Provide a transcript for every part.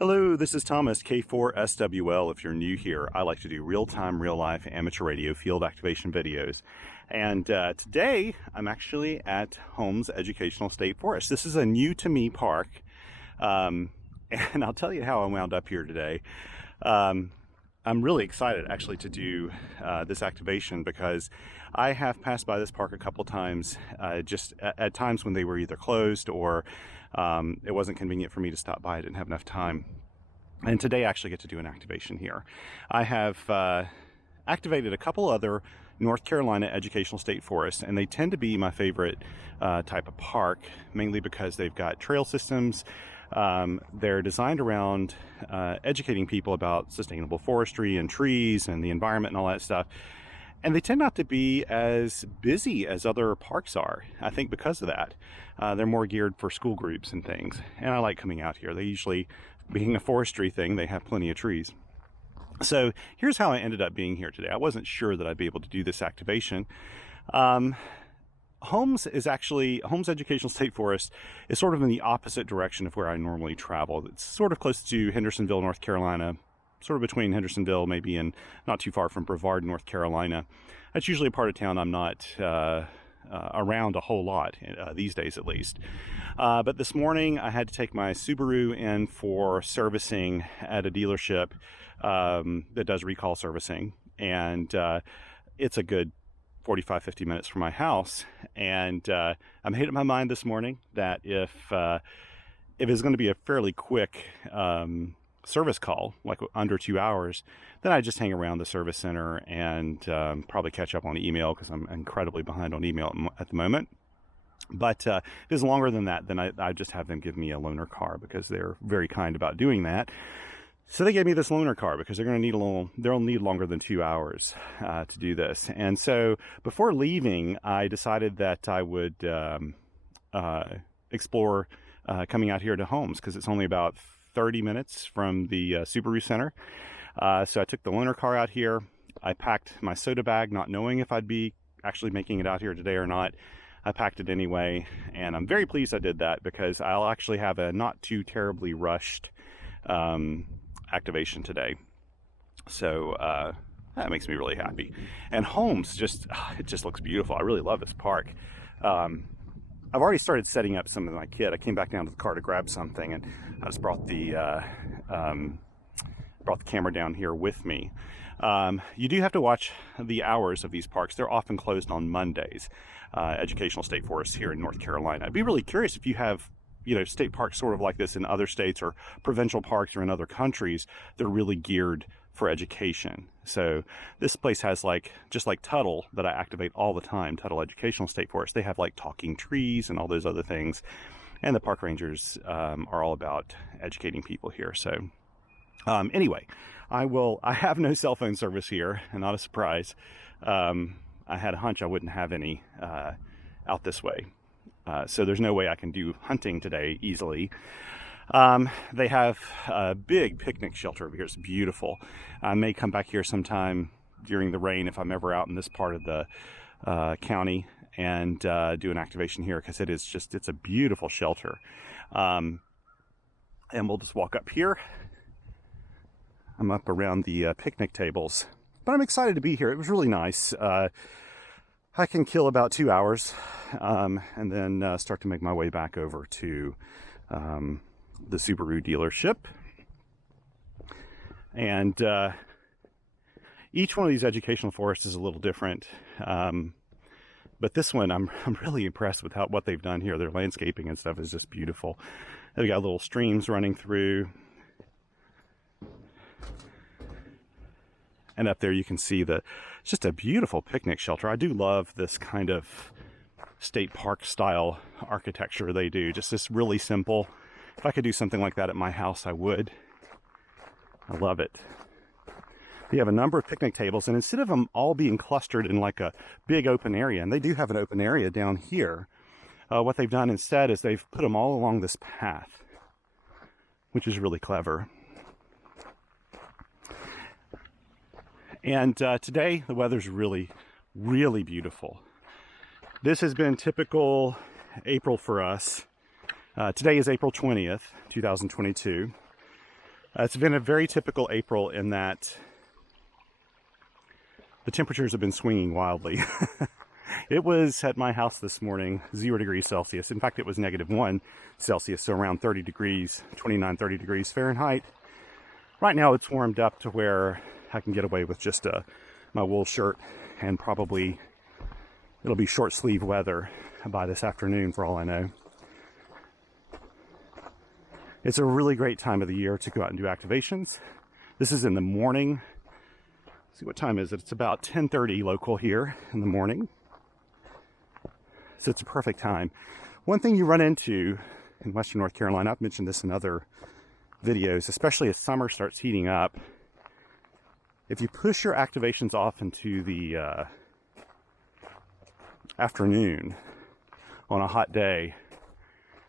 Hello, this is Thomas, K4SWL. If you're new here, I like to do real-time, real-life amateur radio field activation videos. And today, I'm actually at Holmes Educational State Forest. This is a new-to-me park, and I'll tell you how I wound up here today. I'm really excited actually to do this activation because I have passed by this park a couple times, just at times when they were either closed or it wasn't convenient for me to stop by. I didn't have enough time. And today I actually get to do an activation here. I have activated a couple other North Carolina educational state forests, and they tend to be my favorite type of park, mainly because they've got trail systems. They're designed around educating people about sustainable forestry and trees and the environment and all that stuff. And they tend not to be as busy as other parks are, I think because of that. They're more geared for school groups and things. And I like coming out here. They usually, being a forestry thing, they have plenty of trees. So here's how I ended up being here today. I wasn't sure that I'd be able to do this activation. Holmes Educational State Forest is sort of in the opposite direction of where I normally travel. It's sort of close to Hendersonville, North Carolina, sort of between Hendersonville maybe and not too far from Brevard, North Carolina. That's usually a part of town I'm not around a whole lot these days at least. But this morning I had to take my Subaru in for servicing at a dealership that does recall servicing, and it's a good 45-50 minutes from my house. And I made up my mind this morning that if it's going to be a fairly quick service call, like under 2 hours, then I just hang around the service center and probably catch up on email because I'm incredibly behind on email at the moment. But if it's longer than that, then I just have them give me a loaner car because they're very kind about doing that. So they gave me this loaner car because they'll need longer than 2 hours to do this. And so before leaving, I decided that I would explore coming out here to Holmes because it's only about 30 minutes from the Subaru Center. So I took the loaner car out here. I packed my soda bag, not knowing if I'd be actually making it out here today or not. I packed it anyway, and I'm very pleased I did that because I'll actually have a not too terribly rushed activation today. So that makes me really happy. And Holmes it just looks beautiful. I really love this park. I've already started setting up some of my kit. I came back down to the car to grab something, and I just brought the camera down here with me. You do have to watch the hours of these parks. They're often closed on Mondays, educational state forests here in North Carolina. I'd be really curious if you have state parks sort of like this in other states or provincial parks or in other countries. They're really geared for education. So this place has just like Tuttle that I activate all the time, Tuttle Educational State Forest. They have like talking trees and all those other things. And the park rangers are all about educating people here. So anyway, I have no cell phone service here, and not a surprise. I had a hunch I wouldn't have any out this way. So there's no way I can do hunting today easily. They have a big picnic shelter over here. It's beautiful. I may come back here sometime during the rain if I'm ever out in this part of the county and do an activation here because it's a beautiful shelter. And we'll just walk up here. I'm up around the picnic tables, but I'm excited to be here. It was really nice. I can kill about 2 hours and then start to make my way back over to the Subaru dealership. And each one of these educational forests is a little different. But this one, I'm really impressed with what they've done here. Their landscaping and stuff is just beautiful. They've got little streams running through. And up there you can see it's just a beautiful picnic shelter. I do love this kind of state park style architecture they do. Just this really simple. If I could do something like that at my house, I would. I love it. They have a number of picnic tables, and instead of them all being clustered in like a big open area, and they do have an open area down here, what they've done instead is they've put them all along this path, which is really clever. And today, the weather's really, really beautiful. This has been typical April for us. Today is April 20th, 2022. It's been a very typical April in that the temperatures have been swinging wildly. It was at my house this morning 0 degrees Celsius. In fact, it was -1 Celsius, so around 30 degrees, 29, 30 degrees Fahrenheit. Right now it's warmed up to where I can get away with just my wool shirt, and probably it'll be short sleeve weather by this afternoon for all I know. It's a really great time of the year to go out and do activations. This is in the morning. Let's see, what time is it? It's about 10:30 local here in the morning. So it's a perfect time. One thing you run into in Western North Carolina, I've mentioned this in other videos, especially as summer starts heating up, if you push your activations off into the afternoon on a hot day,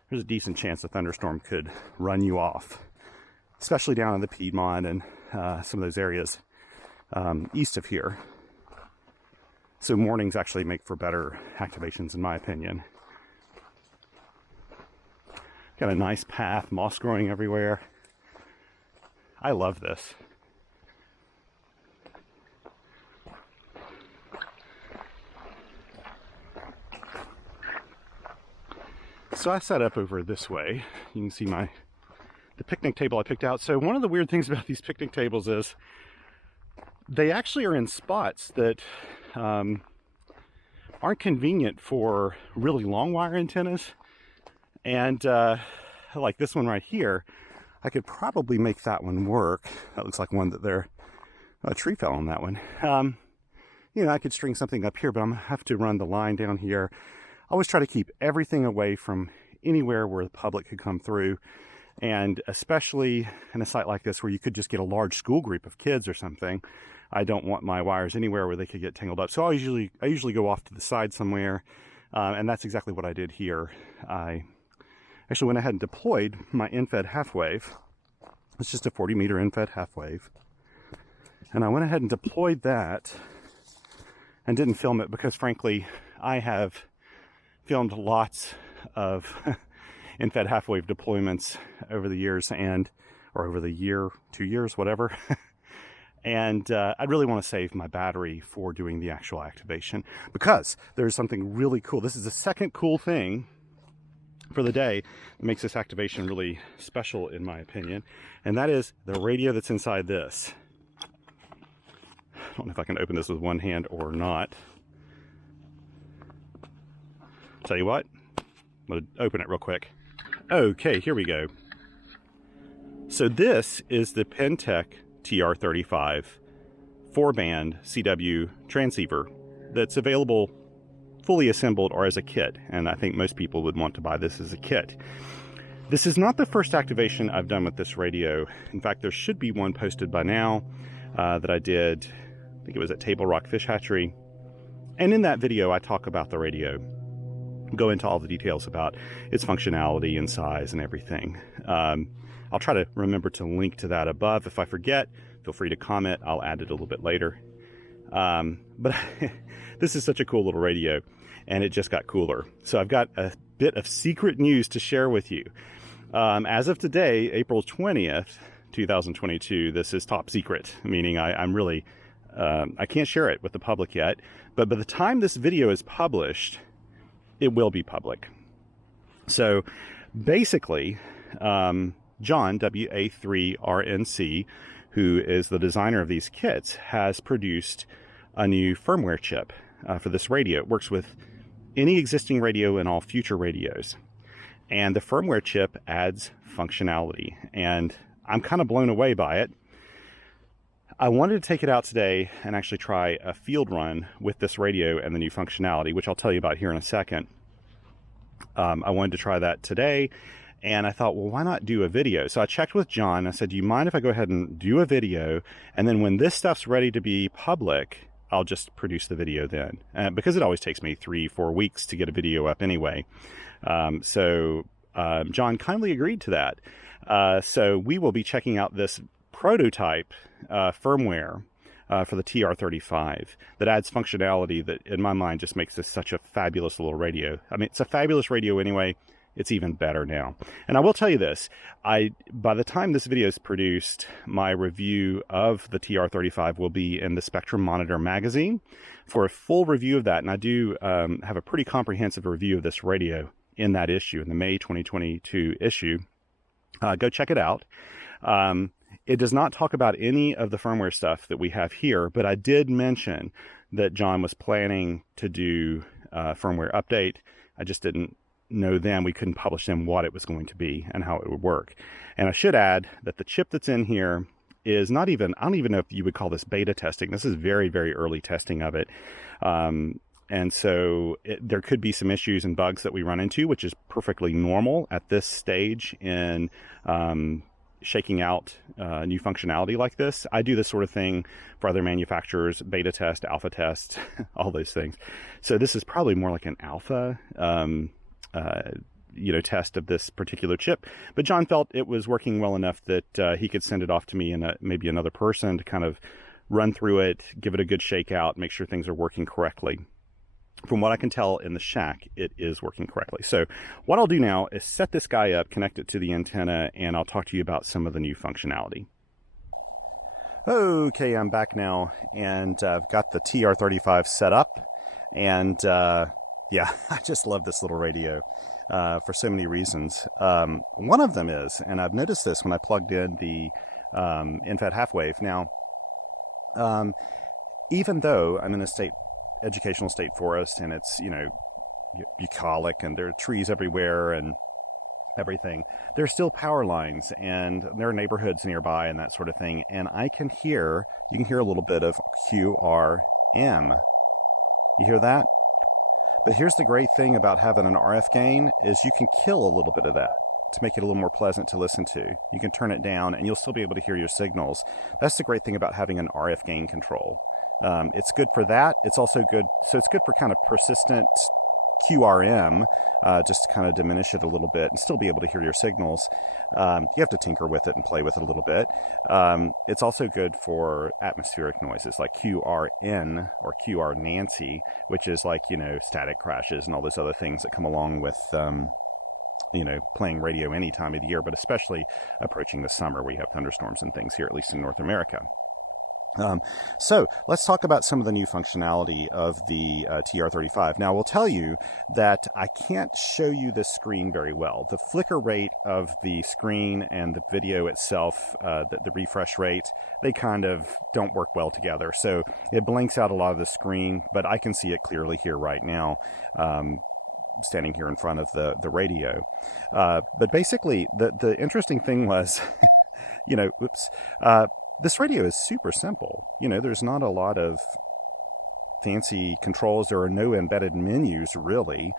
there's a decent chance a thunderstorm could run you off, especially down in the Piedmont and some of those areas east of here. So mornings actually make for better activations, in my opinion. Got a nice path, moss growing everywhere. I love this. So I set up over this way. You can see the picnic table I picked out. So one of the weird things about these picnic tables is they actually are in spots that aren't convenient for really long wire antennas. And like this one right here, I could probably make that one work. That looks like one that a tree fell on that one. You know, I could string something up here, but I'm gonna have to run the line down here. I always try to keep everything away from anywhere where the public could come through. And especially in a site like this where you could just get a large school group of kids or something, I don't want my wires anywhere where they could get tangled up. So I usually go off to the side somewhere, and that's exactly what I did here. I actually went ahead and deployed my end-fed half-wave. It's just a 40-meter end-fed half-wave. And I went ahead and deployed that and didn't film it because, frankly, I have filmed lots of end-fed half-wave deployments over the years, or over the year, 2 years, whatever. And I really want to save my battery for doing the actual activation, because there's something really cool. This is the second cool thing for the day that makes this activation really special, in my opinion. And that is the radio that's inside this. I don't know if I can open this with one hand or not. Tell you what, I'm going to open it real quick. Okay, here we go. So this is the Penntek TR-35 4-band CW transceiver that's available fully assembled or as a kit, and I think most people would want to buy this as a kit. This is not the first activation I've done with this radio. In fact, there should be one posted by now that I did, I think it was at Table Rock Fish Hatchery. And in that video, I talk about the radio, go into all the details about its functionality and size and everything. I'll try to remember to link to that above. If I forget, feel free to comment. I'll add it a little bit later. But this is such a cool little radio, and it just got cooler. So I've got a bit of secret news to share with you. As of today, April 20th, 2022, this is top secret, meaning I'm really, I can't share it with the public yet, but by the time this video is published, it will be public. So basically, John, WA3RNC, who is the designer of these kits, has produced a new firmware chip for this radio. It works with any existing radio and all future radios. And the firmware chip adds functionality, and I'm kind of blown away by it. I wanted to take it out today and actually try a field run with this radio and the new functionality, which I'll tell you about here in a second. I wanted to try that today, and I thought, well, why not do a video? So I checked with John. I said, do you mind if I go ahead and do a video, and then when this stuff's ready to be public, I'll just produce the video then, because it always takes me 3-4 weeks to get a video up anyway. So John kindly agreed to that. So we will be checking out this prototype firmware for the TR-35 that adds functionality that, in my mind, just makes this such a fabulous little radio. I mean, it's a fabulous radio anyway. it's even better now. And I will tell you this, by the time this video is produced, my review of the TR-35 will be in the Spectrum Monitor magazine. For a full review of that, and I do have a pretty comprehensive review of this radio in that issue, in the May 2022 issue, go check it out. It does not talk about any of the firmware stuff that we have here, but I did mention that John was planning to do a firmware update. I just didn't know then, we couldn't publish then what it was going to be and how it would work. And I should add that the chip that's in here is not even, I don't even know if you would call this beta testing. This is very, very early testing of it. And so there could be some issues and bugs that we run into, which is perfectly normal at this stage in shaking out new functionality like this. I do this sort of thing for other manufacturers, beta test, alpha test, all those things. So this is probably more like an alpha test of this particular chip. But John felt it was working well enough that he could send it off to me and maybe another person to kind of run through it, give it a good shake out, make sure things are working correctly. From what I can tell in the shack, it is working correctly. So what I'll do now is set this guy up, connect it to the antenna, and I'll talk to you about some of the new functionality. Okay, I'm back now, and I've got the TR-35 set up, and yeah, I just love this little radio for so many reasons. One of them is, and I've noticed this when I plugged in the InFET half wave. Now, even though I'm in a educational state forest, and it's, bucolic, and there are trees everywhere and everything, there's still power lines, and there are neighborhoods nearby and that sort of thing. And you can hear a little bit of QRM. You hear that? But here's the great thing about having an RF gain is you can kill a little bit of that to make it a little more pleasant to listen to. You can turn it down and you'll still be able to hear your signals. That's the great thing about having an RF gain control. It's good for that. It's also good, so it's good for kind of persistent QRM, just to kind of diminish it a little bit and still be able to hear your signals. You have to tinker with it and play with it a little bit. It's also good for atmospheric noises like QRN or QR Nancy, which is like, static crashes and all those other things that come along with, playing radio any time of the year, but especially approaching the summer. We have thunderstorms and things here, at least in North America. So let's talk about some of the new functionality of the TR-35. Now, I will tell you that I can't show you this screen very well. The flicker rate of the screen and the video itself, the refresh rate, they kind of don't work well together. So it blanks out a lot of the screen, but I can see it clearly here right now, standing here in front of the radio. But basically, the interesting thing was, this radio is super simple. There's not a lot of fancy controls. There are no embedded menus, really.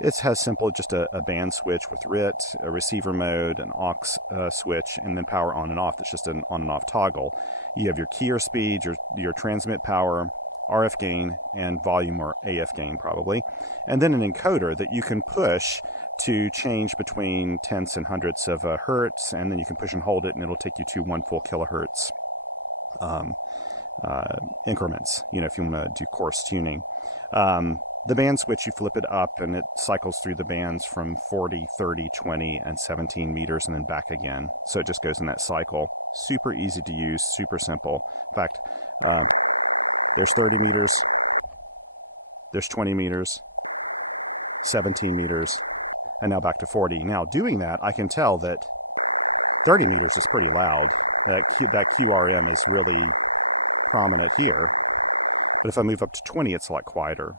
It has simple, just a band switch with RIT, a receiver mode, an aux switch, and then power on and off. That's just an on and off toggle. You have your keyer speed, your transmit power, RF gain, and volume, or AF gain probably, and then an encoder that you can push to change between tenths and hundredths of a hertz, and then you can push and hold it, and it'll take you to 1 full kilohertz increments, if you want to do coarse tuning. The band switch, you flip it up, and it cycles through the bands from 40, 30, 20, and 17 meters, and then back again. So it just goes in that cycle. Super easy to use, super simple. In fact, there's 30 meters, there's 20 meters, 17 meters, and now back to 40. Now, doing that, I can tell that 30 meters is pretty loud. That QRM is really prominent here. But if I move up to 20, it's a lot quieter.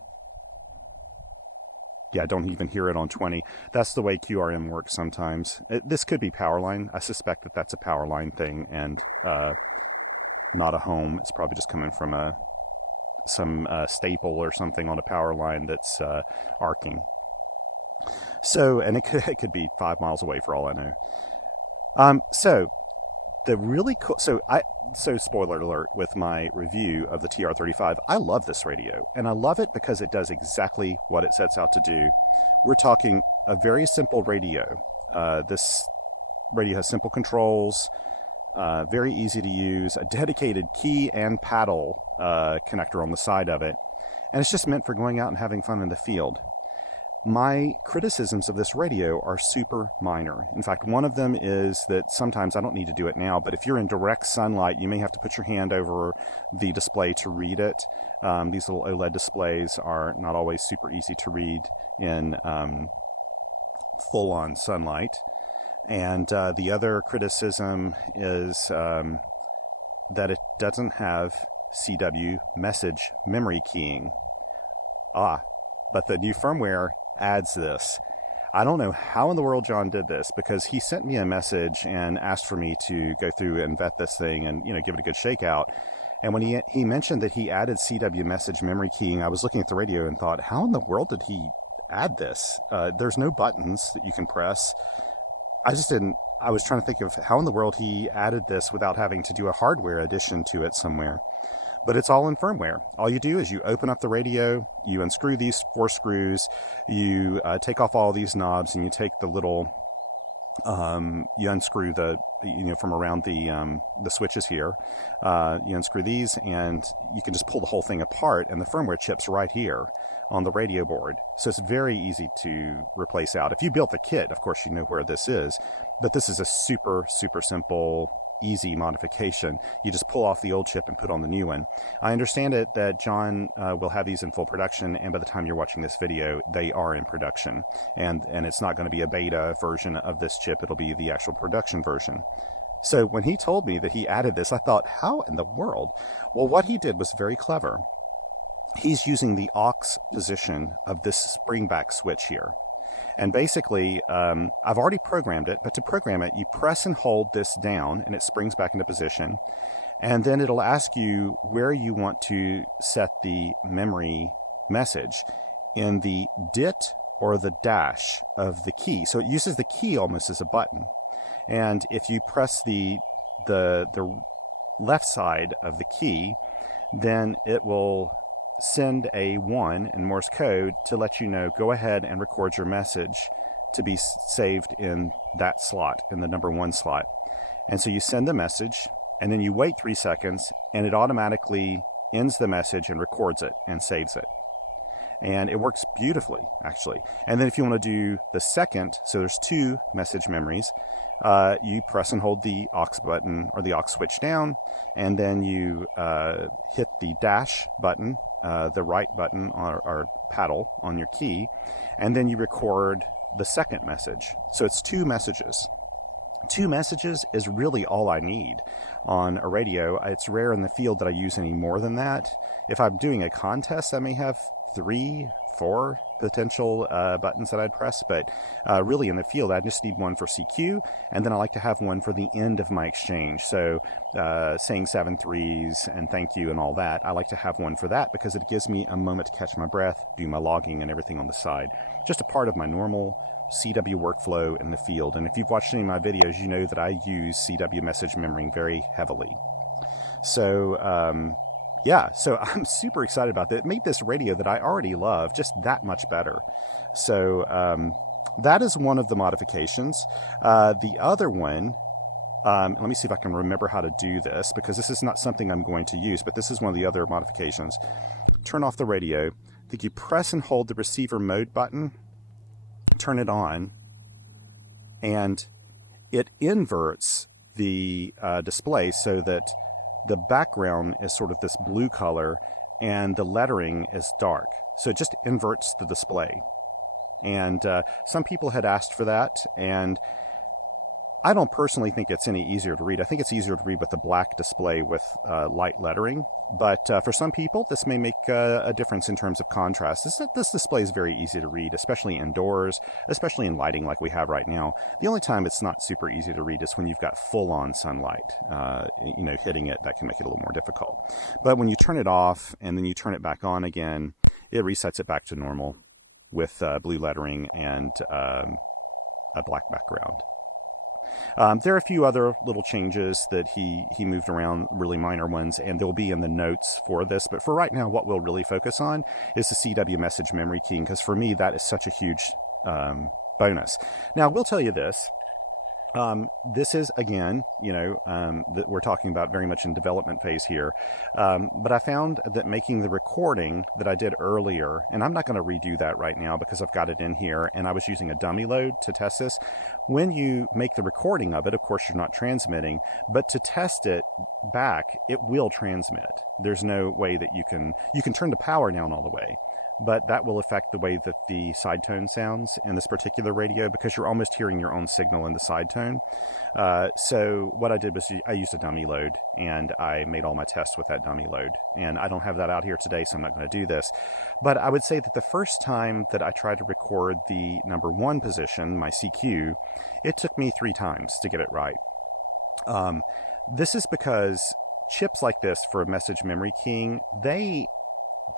Yeah, I don't even hear it on 20. That's the way QRM works sometimes. This could be power line. I suspect that that's a power line thing and not a home. It's probably just coming from some staple or something on a power line that's arcing. So, and it could be 5 miles away for all I know. So the really cool, so spoiler alert with my review of the TR-35, I love this radio, and I love it because it does exactly what it sets out to do. We're talking a very simple radio. This radio has simple controls, very easy to use, a dedicated key and paddle connector on the side of it, and it's just meant for going out and having fun in the field. My criticisms of this radio are super minor. In fact, one of them is that sometimes I don't need to do it now, but if you're in direct sunlight, you may have to put your hand over the display to read it. These little OLED displays are not always super easy to read in full-on sunlight. And the other criticism is that it doesn't have CW message memory keying. But the new firmware adds this. I don't know how in the world John did this, because he sent me a message and asked for me to go through and vet this thing and, give it a good shakeout. And when he mentioned that he added CW message memory keying, I was looking at the radio and thought, how in the world did he add this? There's no buttons that you can press. I was trying to think of how in the world he added this without having to do a hardware addition to it somewhere. But it's all in firmware. All you do is you open up the radio, you unscrew these 4 screws, you take off all these knobs, and you take the little, you unscrew the, from around the switches here. You unscrew these, and you can just pull the whole thing apart, and the firmware chip's right here on the radio board. So it's very easy to replace out. If you built the kit, of course you know where this is, but this is a super, super simple, easy modification. You just pull off the old chip and put on the new one. I understand it that John will have these in full production, and by the time you're watching this video, they are in production. And it's not going to be a beta version of this chip, it'll be the actual production version. So when he told me that he added this, I thought, how in the world? Well, what he did was very clever. He's using the aux position of this spring-back switch here. And basically, I've already programmed it, but to program it, you press and hold this down, and it springs back into position. And then it'll ask you where you want to set the memory message in the dit or the dash of the key. So it uses the key almost as a button. And if you press the left side of the key, then it will send a 1 in Morse code to let you know, go ahead and record your message to be saved in that slot, in the number 1 slot. And so you send the message, and then you wait 3 seconds, and it automatically ends the message and records it and saves it. And it works beautifully, actually. And then if you want to do the second, so there's 2 message memories, you press and hold the aux button or the aux switch down, and then you hit the dash button, the right button or paddle on your key, and then you record the second message. So it's 2 messages. 2 messages is really all I need on a radio. It's rare in the field that I use any more than that. If I'm doing a contest, I may have 3, 4 potential buttons that I'd press, but really in the field I just need 1 for CQ, and then I like to have 1 for the end of my exchange. So saying 7 threes and thank you and all that, I like to have 1 for that because it gives me a moment to catch my breath, do my logging and everything on the side. Just a part of my normal CW workflow in the field. And if you've watched any of my videos, you know that I use CW message memory very heavily. So yeah, so I'm super excited about that. It made this radio that I already love just that much better. So that is one of the modifications. The other one, let me see if I can remember how to do this, because this is not something I'm going to use, but this is one of the other modifications. Turn off the radio. I think you press and hold the receiver mode button, turn it on, and it inverts the display so that the background is sort of this blue color and the lettering is dark. So it just inverts the display. And some people had asked for that, and I don't personally think it's any easier to read. I think it's easier to read with the black display with light lettering. But for some people, this may make a difference in terms of contrast. This display is very easy to read, especially indoors, especially in lighting like we have right now. The only time it's not super easy to read is when you've got full-on sunlight. Hitting it, that can make it a little more difficult. But when you turn it off and then you turn it back on again, it resets it back to normal with blue lettering and a black background. There are a few other little changes that he moved around, really minor ones, and they'll be in the notes for this. But for right now, what we'll really focus on is the CW message memory keying, because for me, that is such a huge bonus. Now, I will tell you this. This is, again, that we're talking about very much in development phase here. But I found that making the recording that I did earlier, and I'm not going to redo that right now because I've got it in here, and I was using a dummy load to test this. When you make the recording of it, of course, you're not transmitting, but to test it back, it will transmit. There's no way that you can turn the power down all the way, but that will affect the way that the side tone sounds in this particular radio because you're almost hearing your own signal in the side tone. So what I did was I used a dummy load, and I made all my tests with that dummy load. And I don't have that out here today, so I'm not going to do this. But I would say that the first time that I tried to record the number one position, my CQ, it took me 3 times to get it right. This is because chips like this for message memory keying, they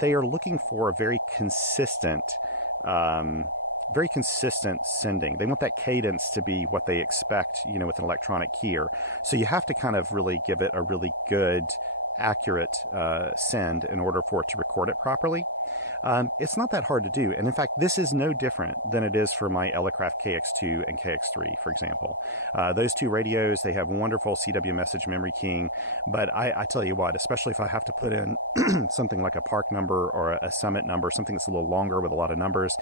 are looking for a very consistent sending. They want that cadence to be what they expect, with an electronic keyer. So you have to kind of really give it a really good, accurate send in order for it to record it properly. It's not that hard to do. And in fact, this is no different than it is for my Elecraft KX2 and KX3, for example. Those 2 radios, they have wonderful CW message memory keying. But I tell you what, especially if I have to put in something like a park number or a summit number, something that's a little longer with a lot of numbers,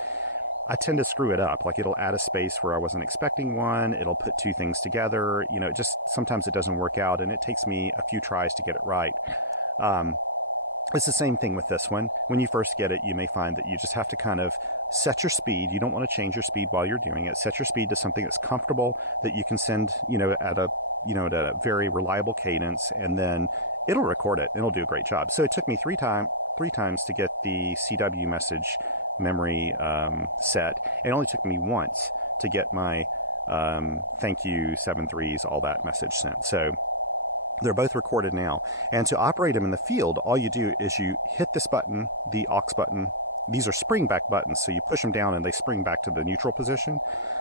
I tend to screw it up. Like, it'll add a space where I wasn't expecting one. It'll put 2 things together. Just sometimes it doesn't work out, and it takes me a few tries to get it right. It's the same thing with this one. When you first get it, you may find that you just have to kind of set your speed. You don't want to change your speed while you're doing it. Set your speed to something that's comfortable, that you can send, at a very reliable cadence, and then it'll record it. It'll do a great job. So it took me three times to get the CW message memory set. It only took me once to get my thank you 7.3s, all that message sent. So they're both recorded now. And to operate them in the field, all you do is you hit this button, the aux button. These are spring back buttons, so you push them down and they spring back to the neutral position.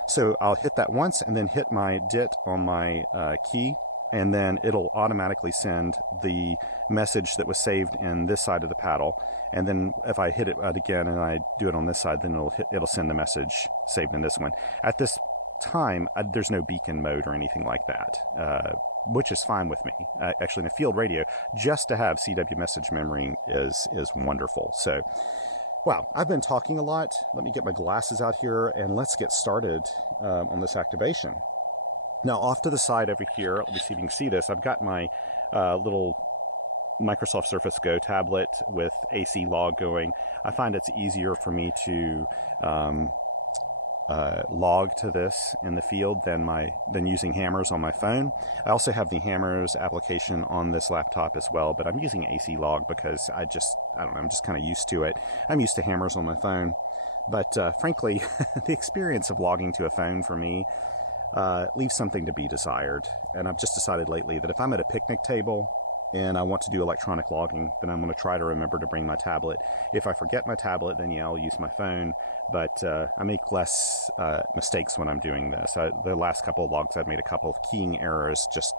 So I'll hit that once and then hit my DIT on my key, and then it'll automatically send the message that was saved in this side of the paddle. And then if I hit it again and I do it on this side, then it'll send the message saved in this one. At this time, there's no beacon mode or anything like that, which is fine with me. Actually, in a field radio, just to have CW message memory is wonderful. So, wow, I've been talking a lot. Let me get my glasses out here and let's get started on this activation. Now, off to the side over here, let me see if you can see this. I've got my little Microsoft Surface Go tablet with AC log going. I find it's easier for me to log to this in the field than using Hammers on my phone. I also have the Hammers application on this laptop as well, but I'm using AC log because I don't know, I'm just kind of used to it. I'm used to Hammers on my phone, but frankly, the experience of logging to a phone for me leaves something to be desired. And I've just decided lately that if I'm at a picnic table and I want to do electronic logging, then I'm going to try to remember to bring my tablet. If I forget my tablet, then yeah, I'll use my phone, but I make less mistakes when I'm doing this. The last couple of logs, I've made a couple of keying errors just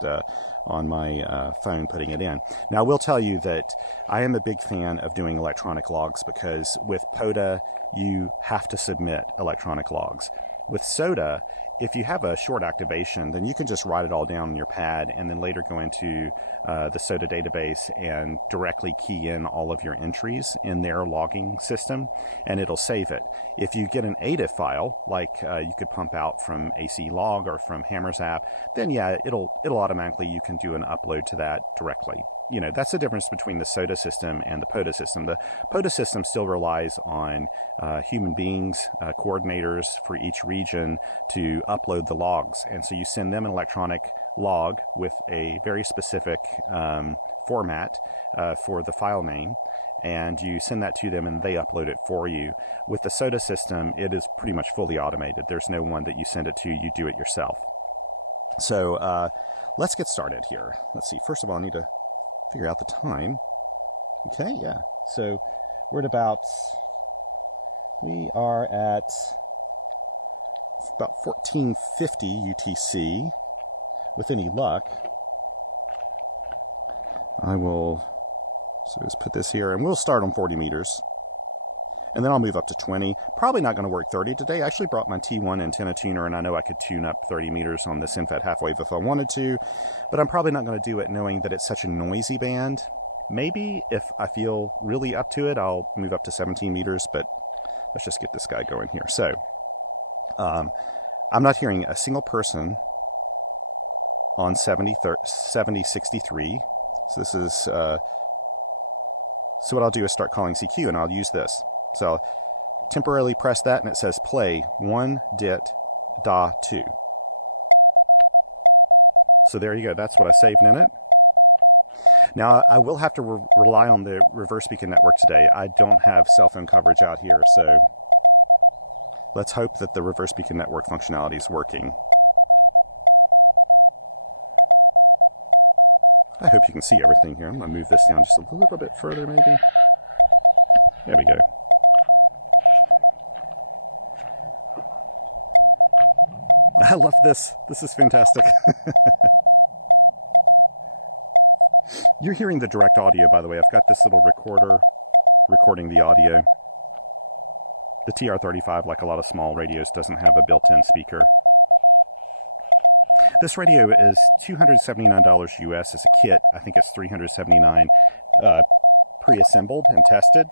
on my phone putting it in. Now, I will tell you that I am a big fan of doing electronic logs because with POTA, you have to submit electronic logs. With SOTA, if you have a short activation, then you can just write it all down on your pad and then later go into the SOTA database and directly key in all of your entries in their logging system, and it'll save it. If you get an ADIF file, like you could pump out from AC Log or from Hammers app, then yeah, it'll automatically, you can do an upload to that directly. That's the difference between the SOTA system and the POTA system. The POTA system still relies on human beings, coordinators for each region to upload the logs. And so you send them an electronic log with a very specific format for the file name, and you send that to them and they upload it for you. With the SOTA system, it is pretty much fully automated. There's no one that you send it to, you do it yourself. So let's get started here. Let's see, first of all, I need to figure out the time. Okay, yeah. So we are at about 1450 UTC. With any luck, so let's put this here, and we'll start on 40 meters. and then I'll move up to 20. Probably not going to work 30 today. I actually brought my T1 antenna tuner, and I know I could tune up 30 meters on this InFET half wave if I wanted to, but I'm probably not going to do it knowing that it's such a noisy band. Maybe if I feel really up to it, I'll move up to 17 meters, but let's just get this guy going here. So I'm not hearing a single person on 7063. So this is, so what I'll do is start calling CQ, and I'll use this. So I'll temporarily press that, and it says play 1 dit da 2. So there you go. That's what I saved in it. Now, I will have to rely on the reverse speaking network today. I don't have cell phone coverage out here, so let's hope that the reverse speaking network functionality is working. I hope you can see everything here. I'm going to move this down just a little bit further, maybe. There we go. I love this. This is fantastic. You're hearing the direct audio, by the way. I've got this little recorder recording the audio. The TR-35, like a lot of small radios, doesn't have a built-in speaker. This radio is $279 US as a kit. I think it's $379 pre-assembled and tested.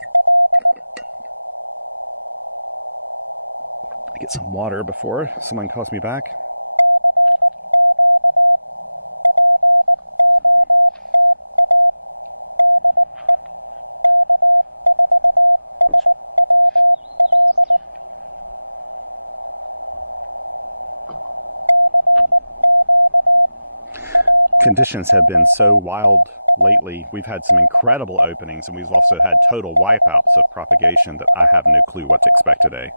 I get some water before someone calls me back. Conditions have been so wild lately. We've had some incredible openings, and we've also had total wipeouts of propagation that I have no clue what to expect today.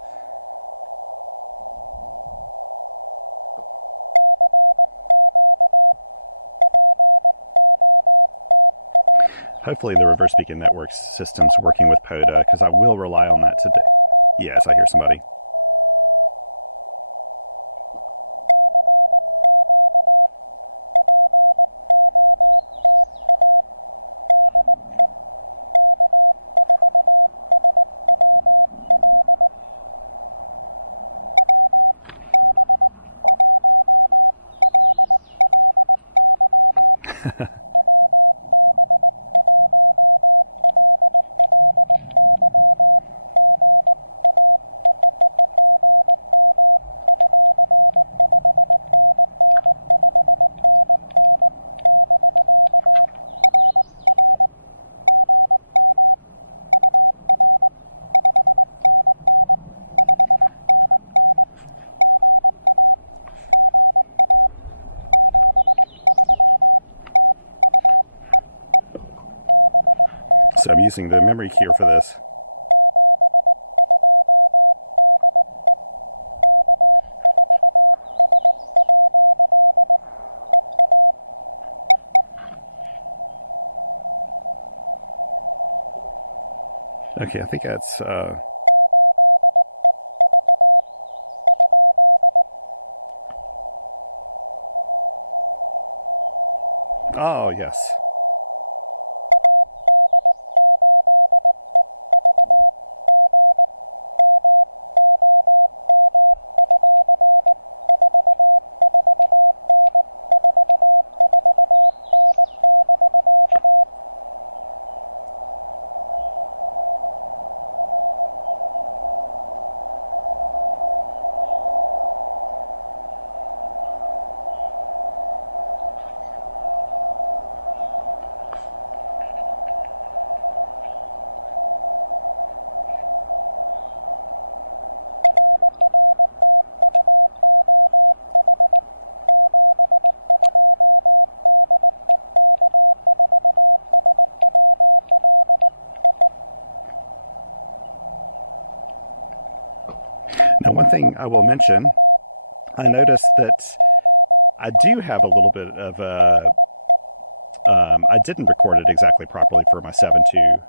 Hopefully the reverse speaking network system's working with PODA, because I will rely on that today. Yes, I hear somebody. So I'm using the memory keyer for this. Okay, I think that's oh, yes. Now, one thing I will mention, I noticed that I do have a little bit of a, I didn't record it exactly properly for my 7.2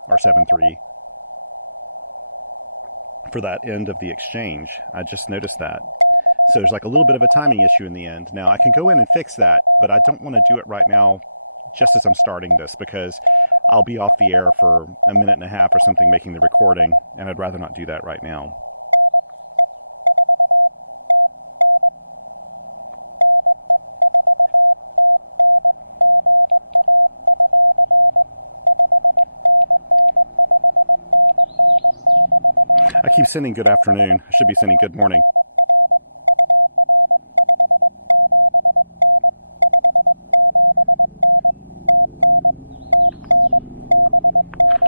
or 7.3 for that end of the exchange. I just noticed that. So there's like a little bit of a timing issue in the end. Now, I can go in and fix that, but I don't want to do it right now just as I'm starting this, because I'll be off the air for a minute and a half or something making the recording, and I'd rather not do that right now. I keep sending good afternoon. I should be sending good morning.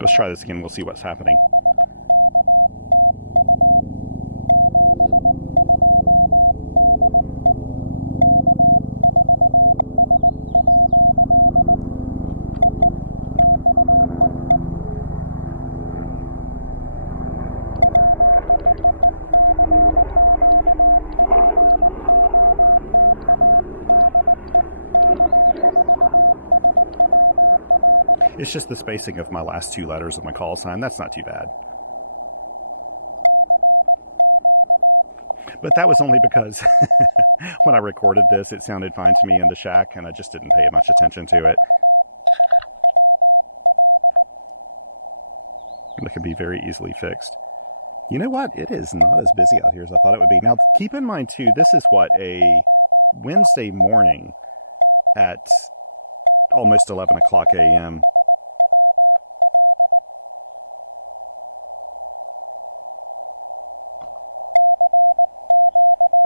Let's try this again. We'll see what's happening. It's just the spacing of my last two letters of my call sign. That's not too bad. But that was only because when I recorded this, it sounded fine to me in the shack, and I just didn't pay much attention to it. And it can be very easily fixed. You know what? It is not as busy out here as I thought it would be. Now, keep in mind, too, this is what, a Wednesday morning at almost 11 o'clock a.m.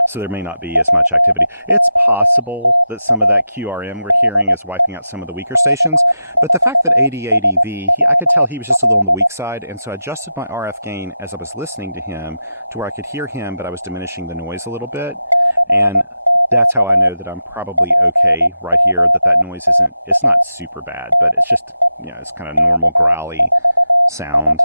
So there may not be as much activity. It's possible that some of that QRM we're hearing is wiping out some of the weaker stations, but the fact that 8080V, I could tell he was just a little on the weak side, and so I adjusted my RF gain as I was listening to him to where I could hear him, but I was diminishing the noise a little bit, and that's how I know that I'm probably okay right here, that noise isn't, it's not super bad, but it's just, you know, it's kind of normal growly sound.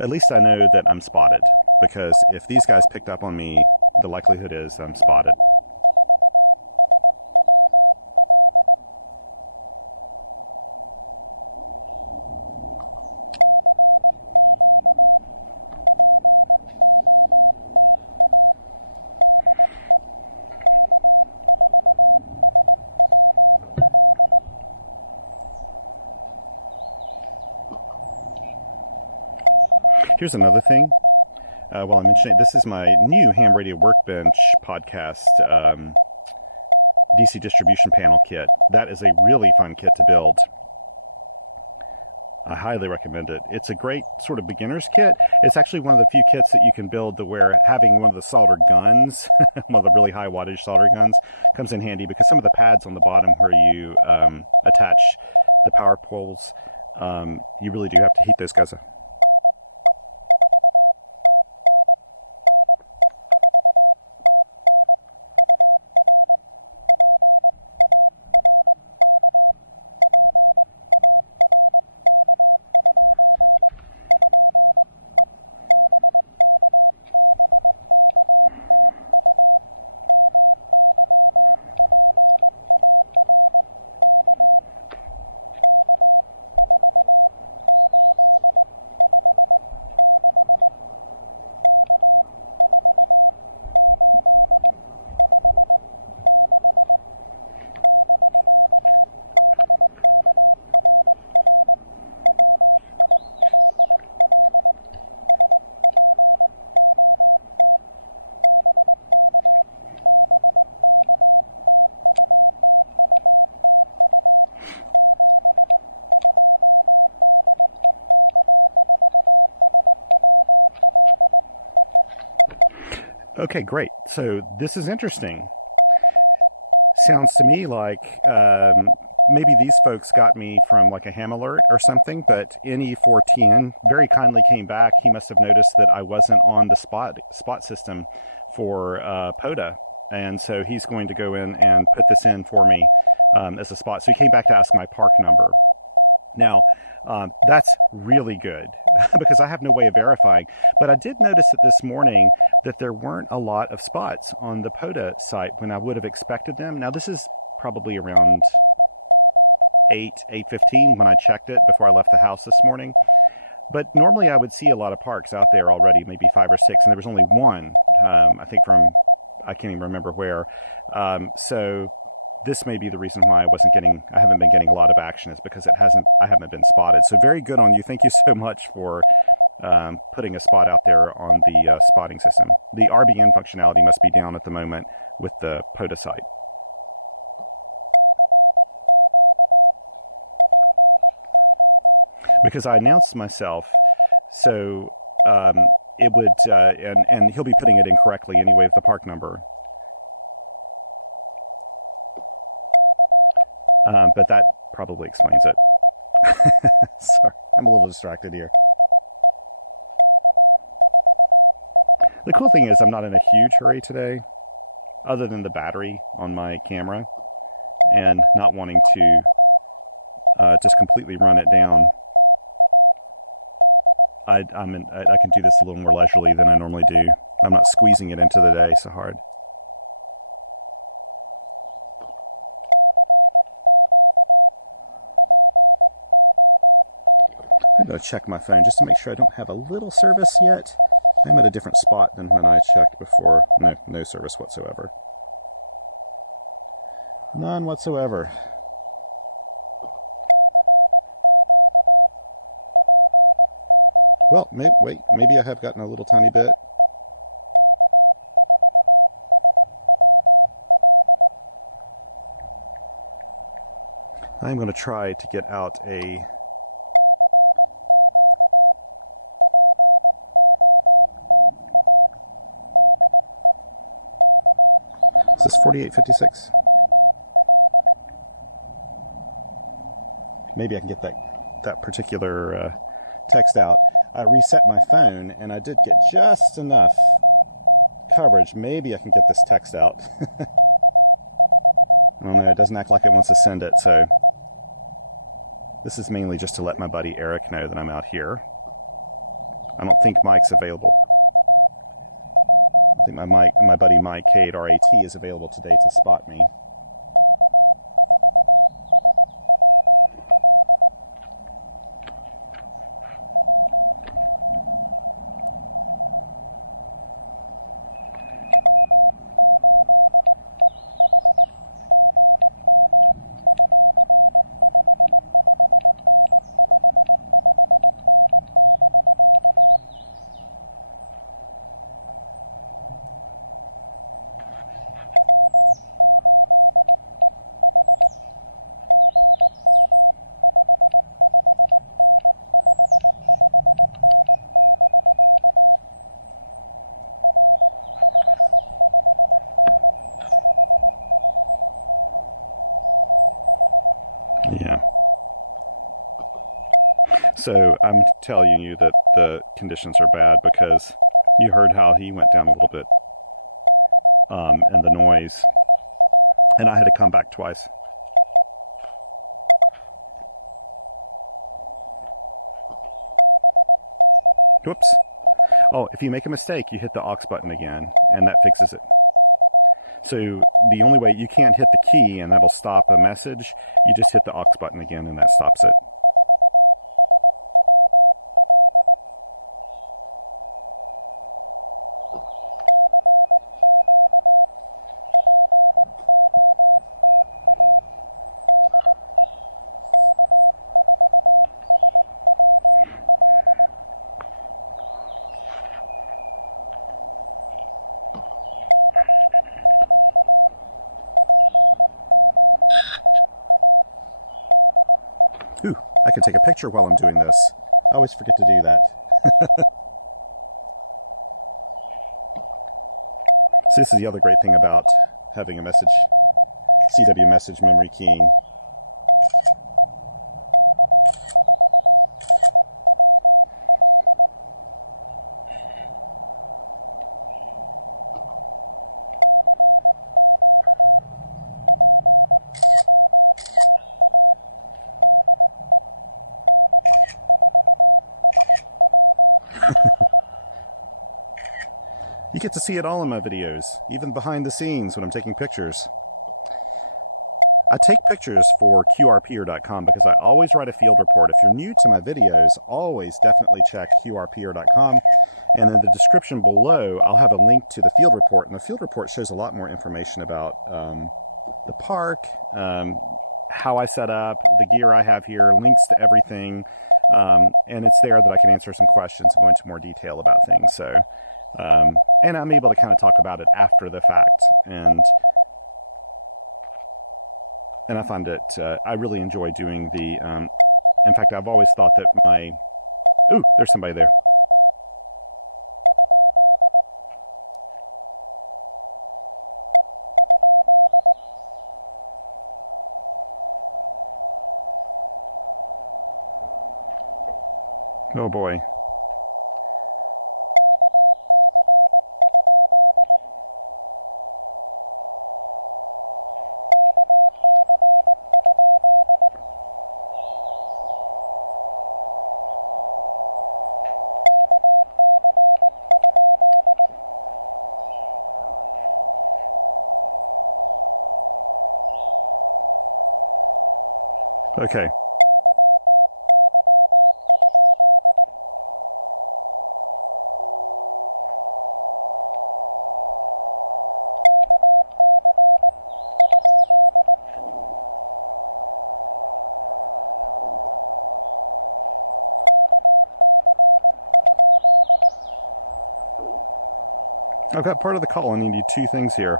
At least I know that I'm spotted, because if these guys picked up on me, the likelihood is I'm spotted. Here's another thing. While I'm mentioning it, this is my new Ham Radio Workbench podcast DC distribution panel kit. That is a really fun kit to build. I highly recommend it. It's a great sort of beginner's kit. It's actually one of the few kits that you can build to where having one of the soldered guns, one of the really high wattage solder guns, comes in handy, because some of the pads on the bottom where you attach the power poles, you really do have to heat those guys up. Okay, great. So this is interesting. Sounds to me like maybe these folks got me from like a ham alert or something, but NE410 very kindly came back. He must have noticed that I wasn't on the spot system for POTA, and so he's going to go in and put this in for me as a spot. So he came back to ask my park number. Now, that's really good because I have no way of verifying. But I did notice that this morning that there weren't a lot of spots on the POTA site when I would have expected them. Now, this is probably around 8:15 when I checked it before I left the house this morning. But normally I would see a lot of parks out there already, maybe 5 or 6, and there was only one I think from, I can't even remember where. So this may be the reason why I haven't been getting a lot of action, is because I haven't been spotted. So very good on you. Thank you so much for putting a spot out there on the spotting system. The RBN functionality must be down at the moment with the POTA site. Because I announced myself, so it would, and he'll be putting it incorrectly anyway with the park number. But that probably explains it. Sorry, I'm a little distracted here. The cool thing is I'm not in a huge hurry today, other than the battery on my camera, and not wanting to just completely run it down. I can do this a little more leisurely than I normally do. I'm not squeezing it into the day so hard. I'm going to check my phone just to make sure I don't have a little service yet. I'm at a different spot than when I checked before. No service whatsoever. None whatsoever. Well, maybe I have gotten a little tiny bit. I'm going to try to get out a... Is this 4856? Maybe I can get that particular text out. I reset my phone and I did get just enough coverage. Maybe I can get this text out. I don't know, it doesn't act like it wants to send it, so this is mainly just to let my buddy Eric know that I'm out here. I don't think Mike's available. I think my buddy Mike KR-35 is available today to spot me. So I'm telling you that the conditions are bad because you heard how he went down a little bit, and the noise, and I had to come back twice. Whoops. Oh, if you make a mistake, you hit the aux button again, and that fixes it. So the only way, you can't hit the key and that'll stop a message. You just hit the aux button again and that stops it. Ooh, I can take a picture while I'm doing this. I always forget to do that. So this is the other great thing about having a CW message memory keying. You get to see it all in my videos, even behind the scenes when I'm taking pictures. I take pictures for qrpeer.com because I always write a field report. If you're new to my videos, always definitely check qrpeer.com And in the description below, I'll have a link to the field report, and the field report shows a lot more information about the park, how I set up, the gear I have here, links to everything, and it's there that I can answer some questions and go into more detail about things. So, and I'm able to kind of talk about it after the fact, and I find it, I really enjoy doing the, in fact, I've always thought that ooh, there's somebody there. Oh boy. Okay. I've got part of the call and I need two things here.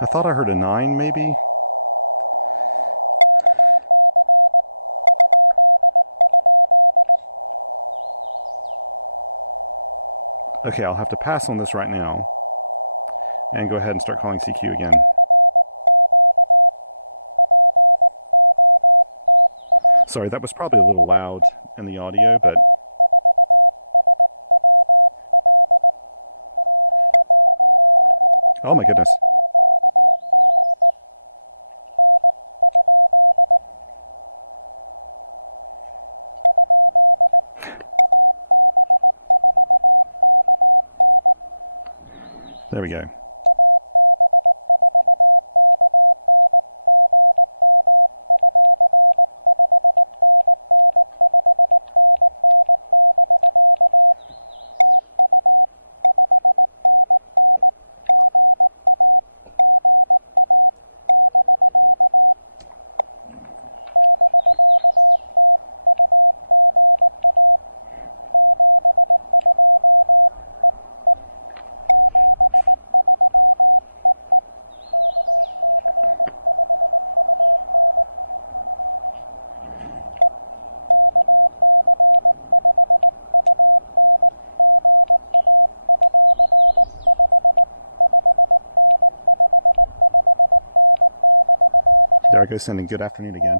I thought I heard a 9, maybe? Okay, I'll have to pass on this right now and go ahead and start calling CQ again. Sorry, that was probably a little loud in the audio, but... Oh my goodness. There we go. There I go, sending good afternoon again.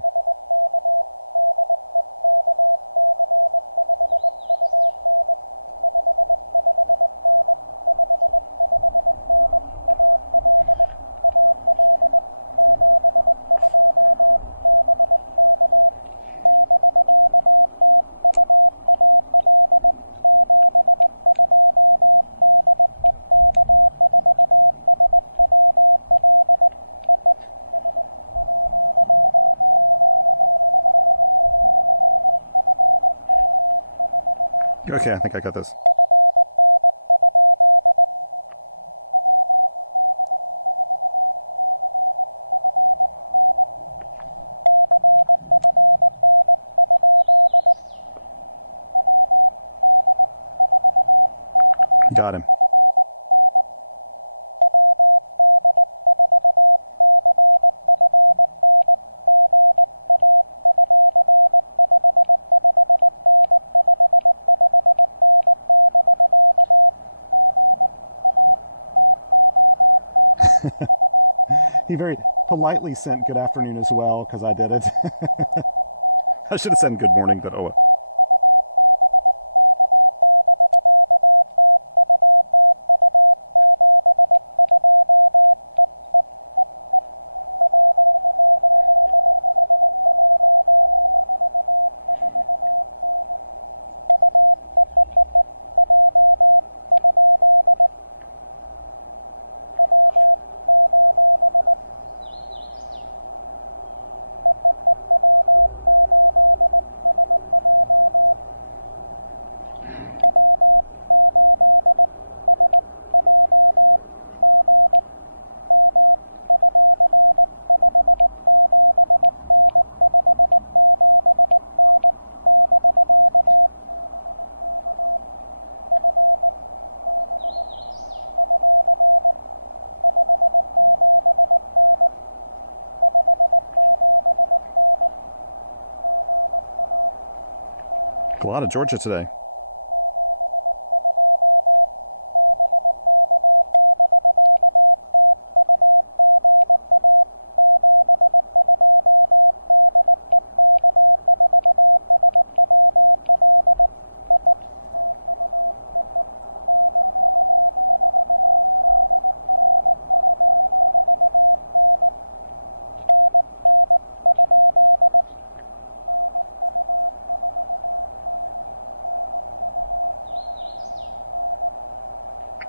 Okay, I think I got this. Got him. He very politely sent good afternoon as well, because I did it. I should have said good morning, but oh well. A lot of Georgia today.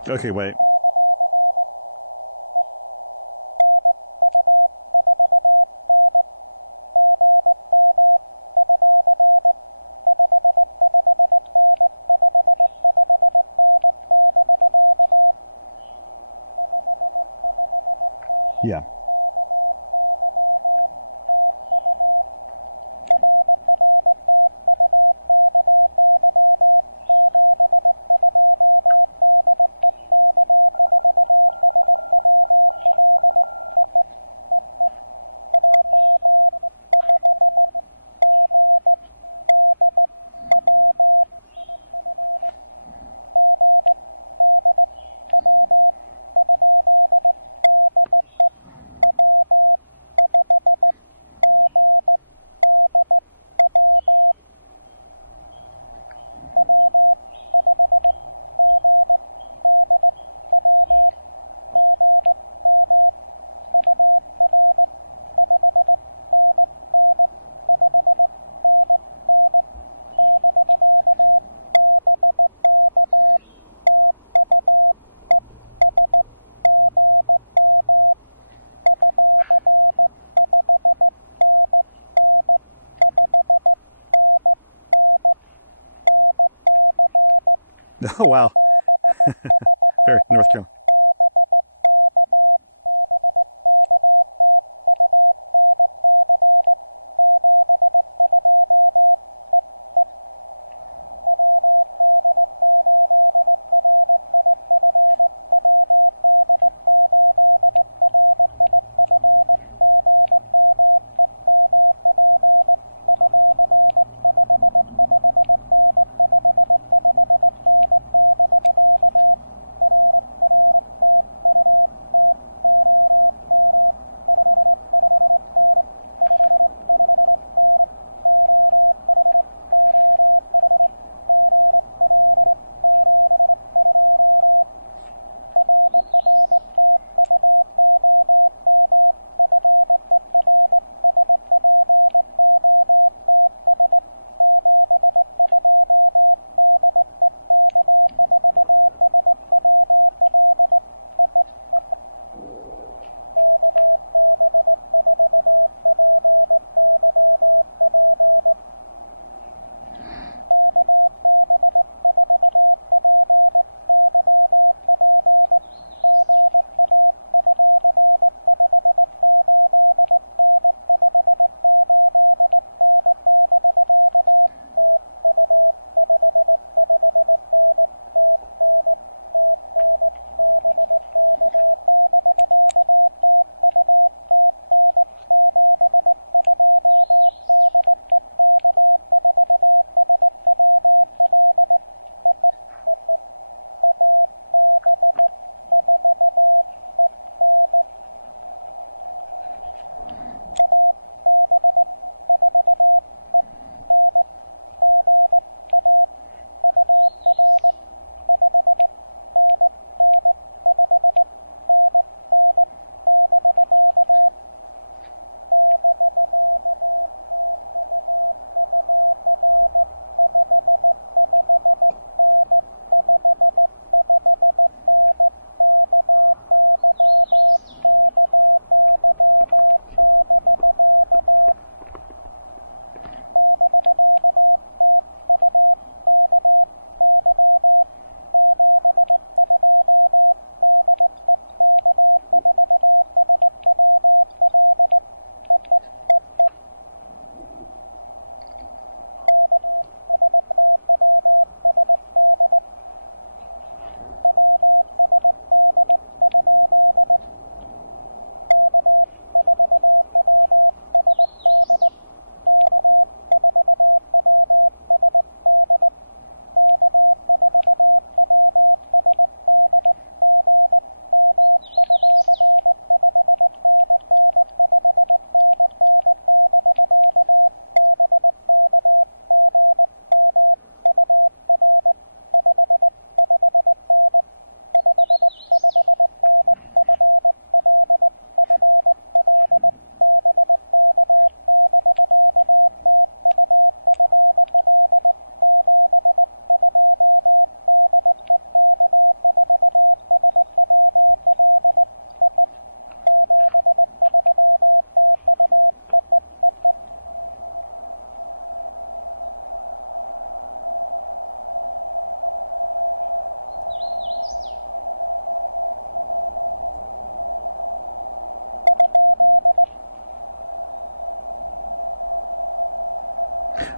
Okay, wait. Yeah. Oh, wow. Very North Carolina.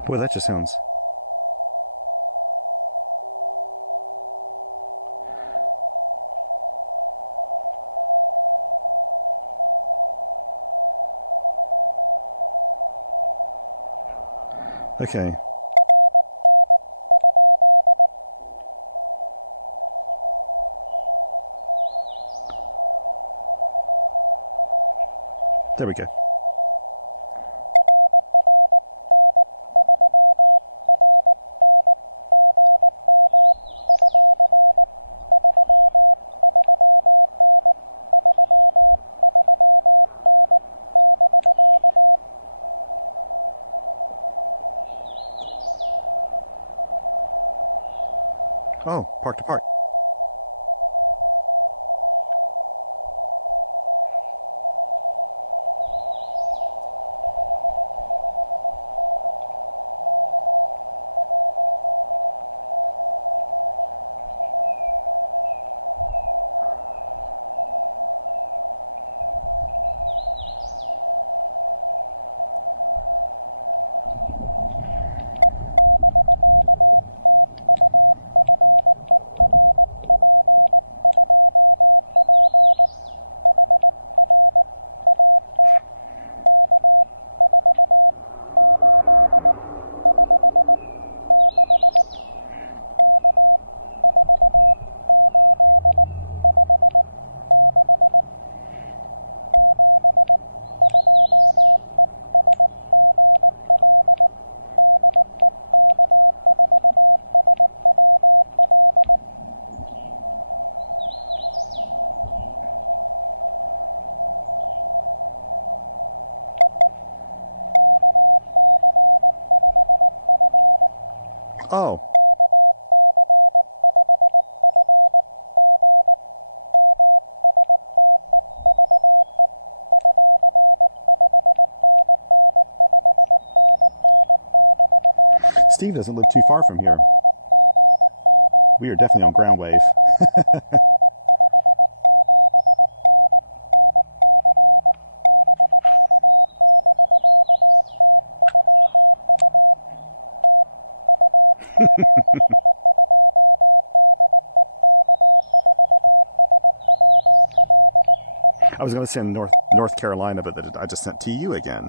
Boy, that just sounds... Okay. There we go. Oh, park to park. Oh. Steve doesn't live too far from here. We are definitely on ground wave. I was going to send North Carolina, but I just sent TU again.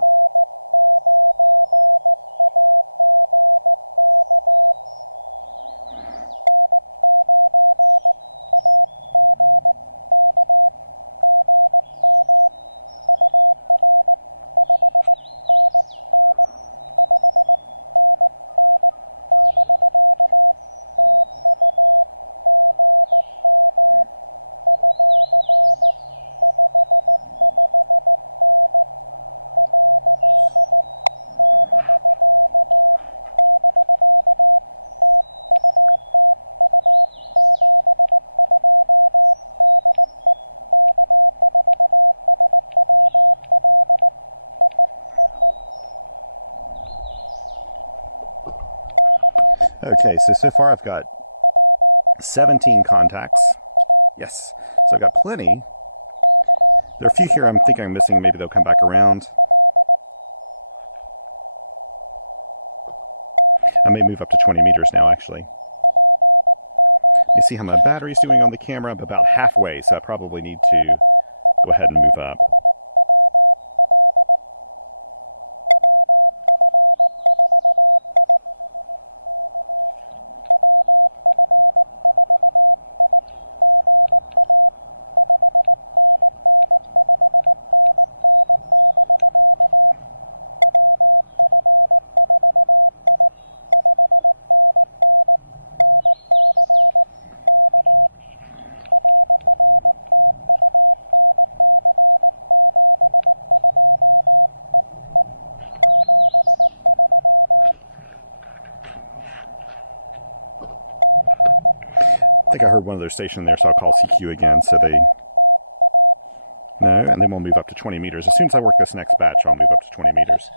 Okay, so far I've got 17 contacts. Yes, so I've got plenty. There are a few here I'm thinking I'm missing. Maybe they'll come back around. I may move up to 20 meters now, actually. You see how my battery's doing on the camera? I'm about halfway, so I probably need to go ahead and move up. I think I heard one of their station there, so I'll call CQ again. So they... No, and then we'll move up to 20 meters. As soon as I work this next batch, I'll move up to 20 meters.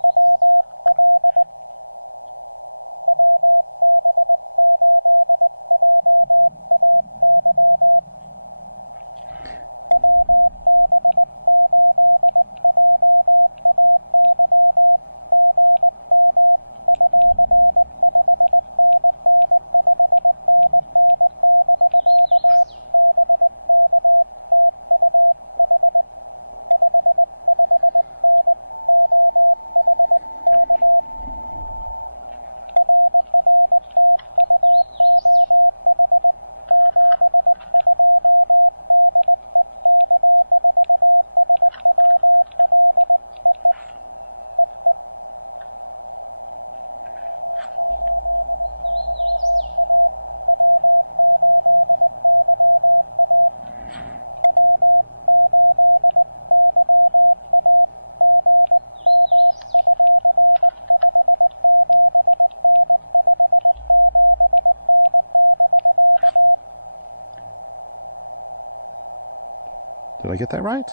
I get that right?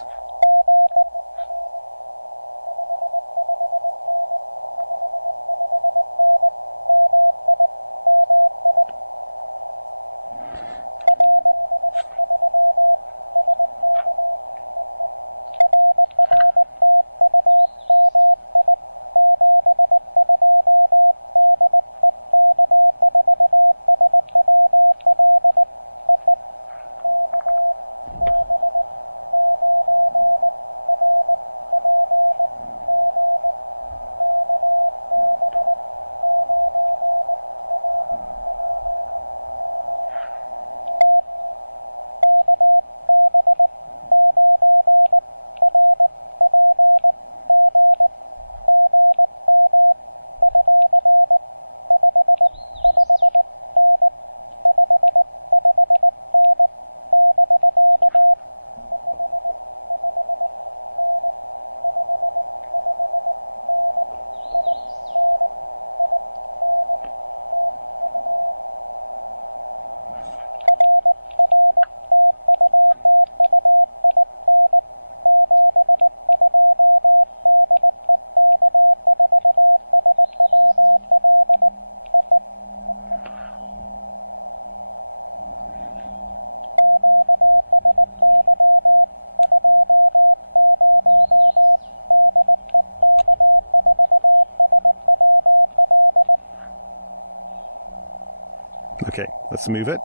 Okay, let's move it.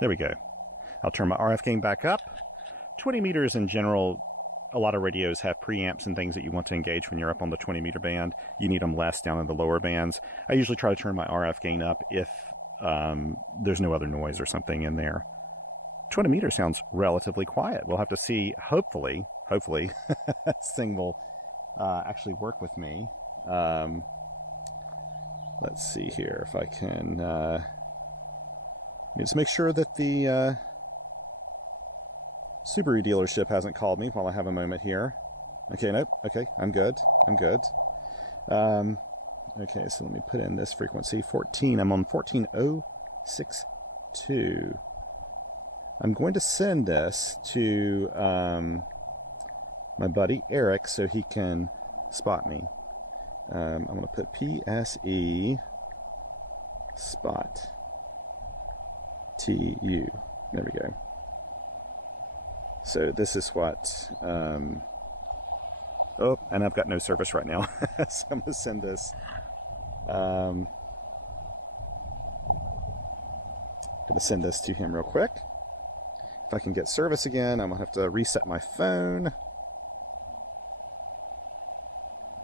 There we go. I'll turn my RF gain back up. 20 meters in general, a lot of radios have preamps and things that you want to engage when you're up on the 20 meter band. You need them less down in the lower bands. I usually try to turn my RF gain up if there's no other noise or something in there. 20 meters sounds relatively quiet. We'll have to see, hopefully, this thing will actually work with me. Let's see here if I can just make sure that the Subaru dealership hasn't called me while I have a moment here. Okay, nope. Okay, I'm good. Okay, so let me put in this frequency. 14. I'm on 14062. I'm going to send this to my buddy Eric so he can spot me. I'm going to put PSE spot TU. There we go. So this is what, oh, and I've got no service right now. So I'm going to send this, to him real quick. If I can get service again, I'm going to have to reset my phone.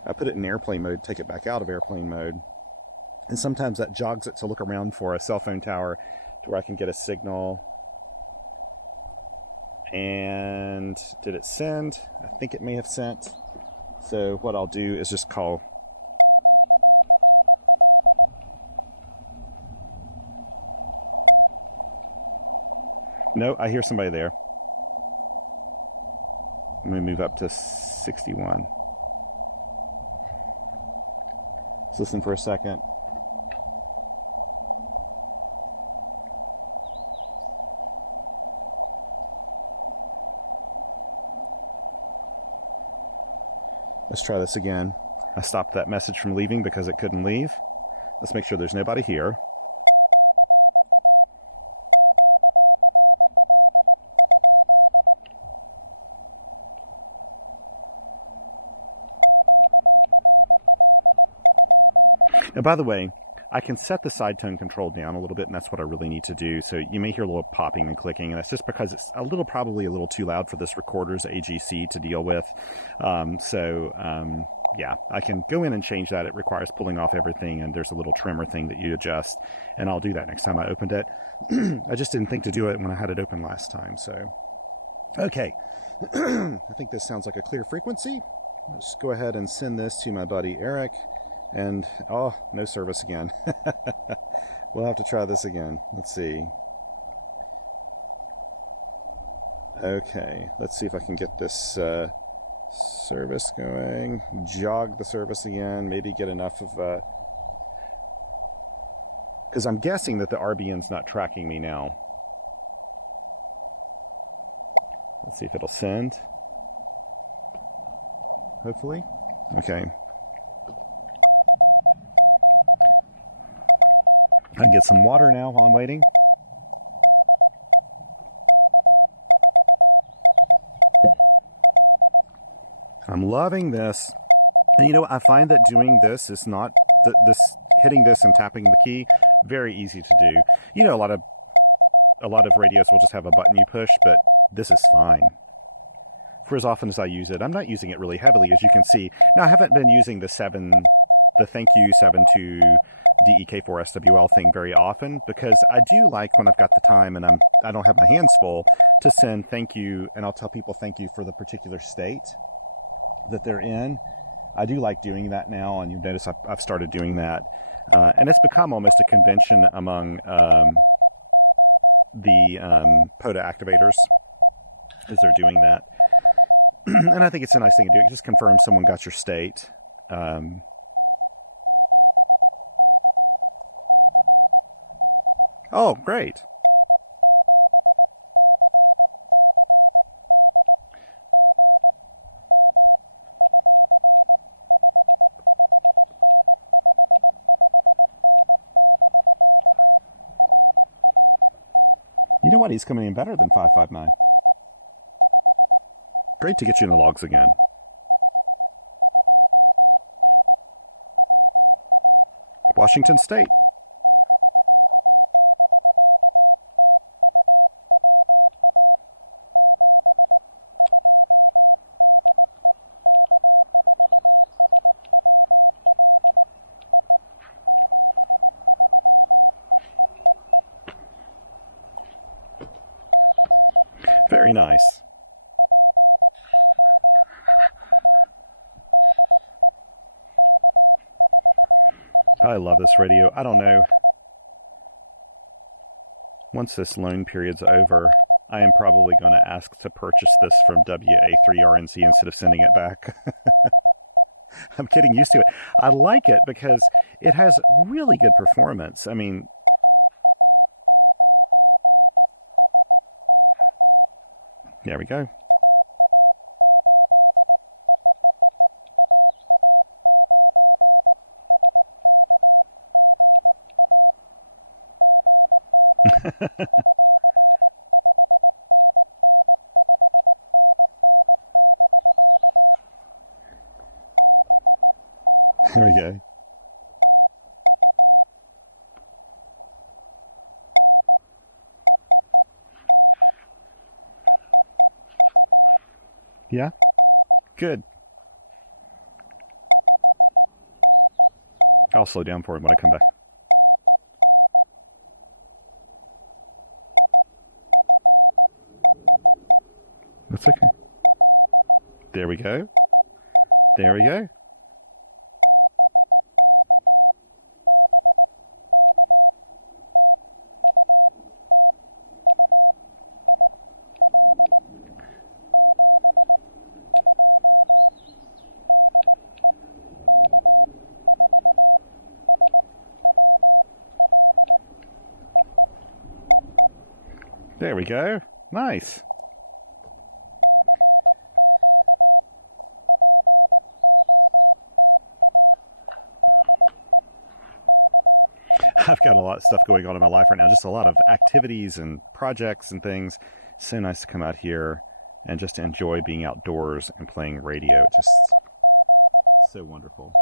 I put it in airplane mode, take it back out of airplane mode. And sometimes that jogs it to look around for a cell phone tower to where I can get a signal. And did it send? I think it may have sent. So what I'll do is just call. No, I hear somebody there. Let me move up to 61. Let's listen for a second. Let's try this again. I stopped that message from leaving because it couldn't leave. Let's make sure there's nobody here. And by the way, I can set the side tone control down a little bit, and that's what I really need to do. So you may hear a little popping and clicking, and that's just because it's probably a little too loud for this recorder's AGC to deal with. Yeah, I can go in and change that. It requires pulling off everything, and there's a little trimmer thing that you adjust, and I'll do that next time I opened it. I just didn't think to do it when I had it open last time, so. Okay, I think this sounds like a clear frequency. Let's go ahead and send this to my buddy Eric. And, oh, no service again. We'll have to try this again. Let's see. Okay, let's see if I can get this service going. Jog the service again. Maybe get enough of because I'm guessing that the RBN's not tracking me now. Let's see if it'll send. Hopefully. Okay. I can get some water now while I'm waiting. I'm loving this. And you know, I find that doing this is not hitting this and tapping the key very easy to do. You know, a lot of radios will just have a button you push, but this is fine. For as often as I use it, I'm not using it really heavily, as you can see. Now, I haven't been using the thank you 72 DEK4SWL thing very often, because I do like, when I've got the time and I don't have my hands full, to send thank you, and I'll tell people thank you for the particular state that they're in. I do like doing that now, and you'll notice I've started doing that. And it's become almost a convention among the POTA activators as they're doing that. And I think it's a nice thing to do. It just confirms someone got your state. Oh, great. You know what? He's coming in better than 559. Great to get you in the logs again. Washington State. Very nice. I love this radio. I don't know. Once this loan period's over, I am probably going to ask to purchase this from WA3RNC instead of sending it back. I'm getting used to it. I like it because it has really good performance. I mean, there we go. There we go. Yeah? Good. I'll slow down for him when I come back. That's okay. There we go. There we go. There we go. Nice. I've got a lot of stuff going on in my life right now, just a lot of activities and projects and things. So nice to come out here and just to enjoy being outdoors and playing radio. Just so wonderful.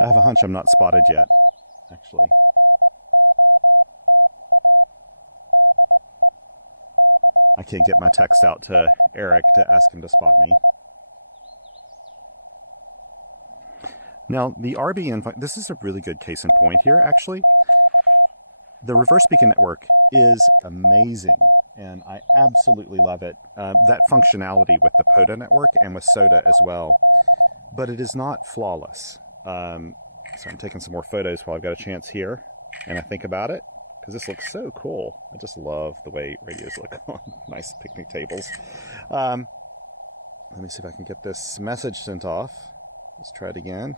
I have a hunch I'm not spotted yet, actually. I can't get my text out to Eric to ask him to spot me. Now, the RB this is a really good case in point here, actually. The reverse beacon network is amazing, and I absolutely love it. That functionality with the POTA network and with SOTA as well. But it is not flawless. So I'm taking some more photos while I've got a chance here, and I think about it, because this looks so cool. I just love the way radios look on nice picnic tables. Let me see if I can get this message sent off. Let's try it again.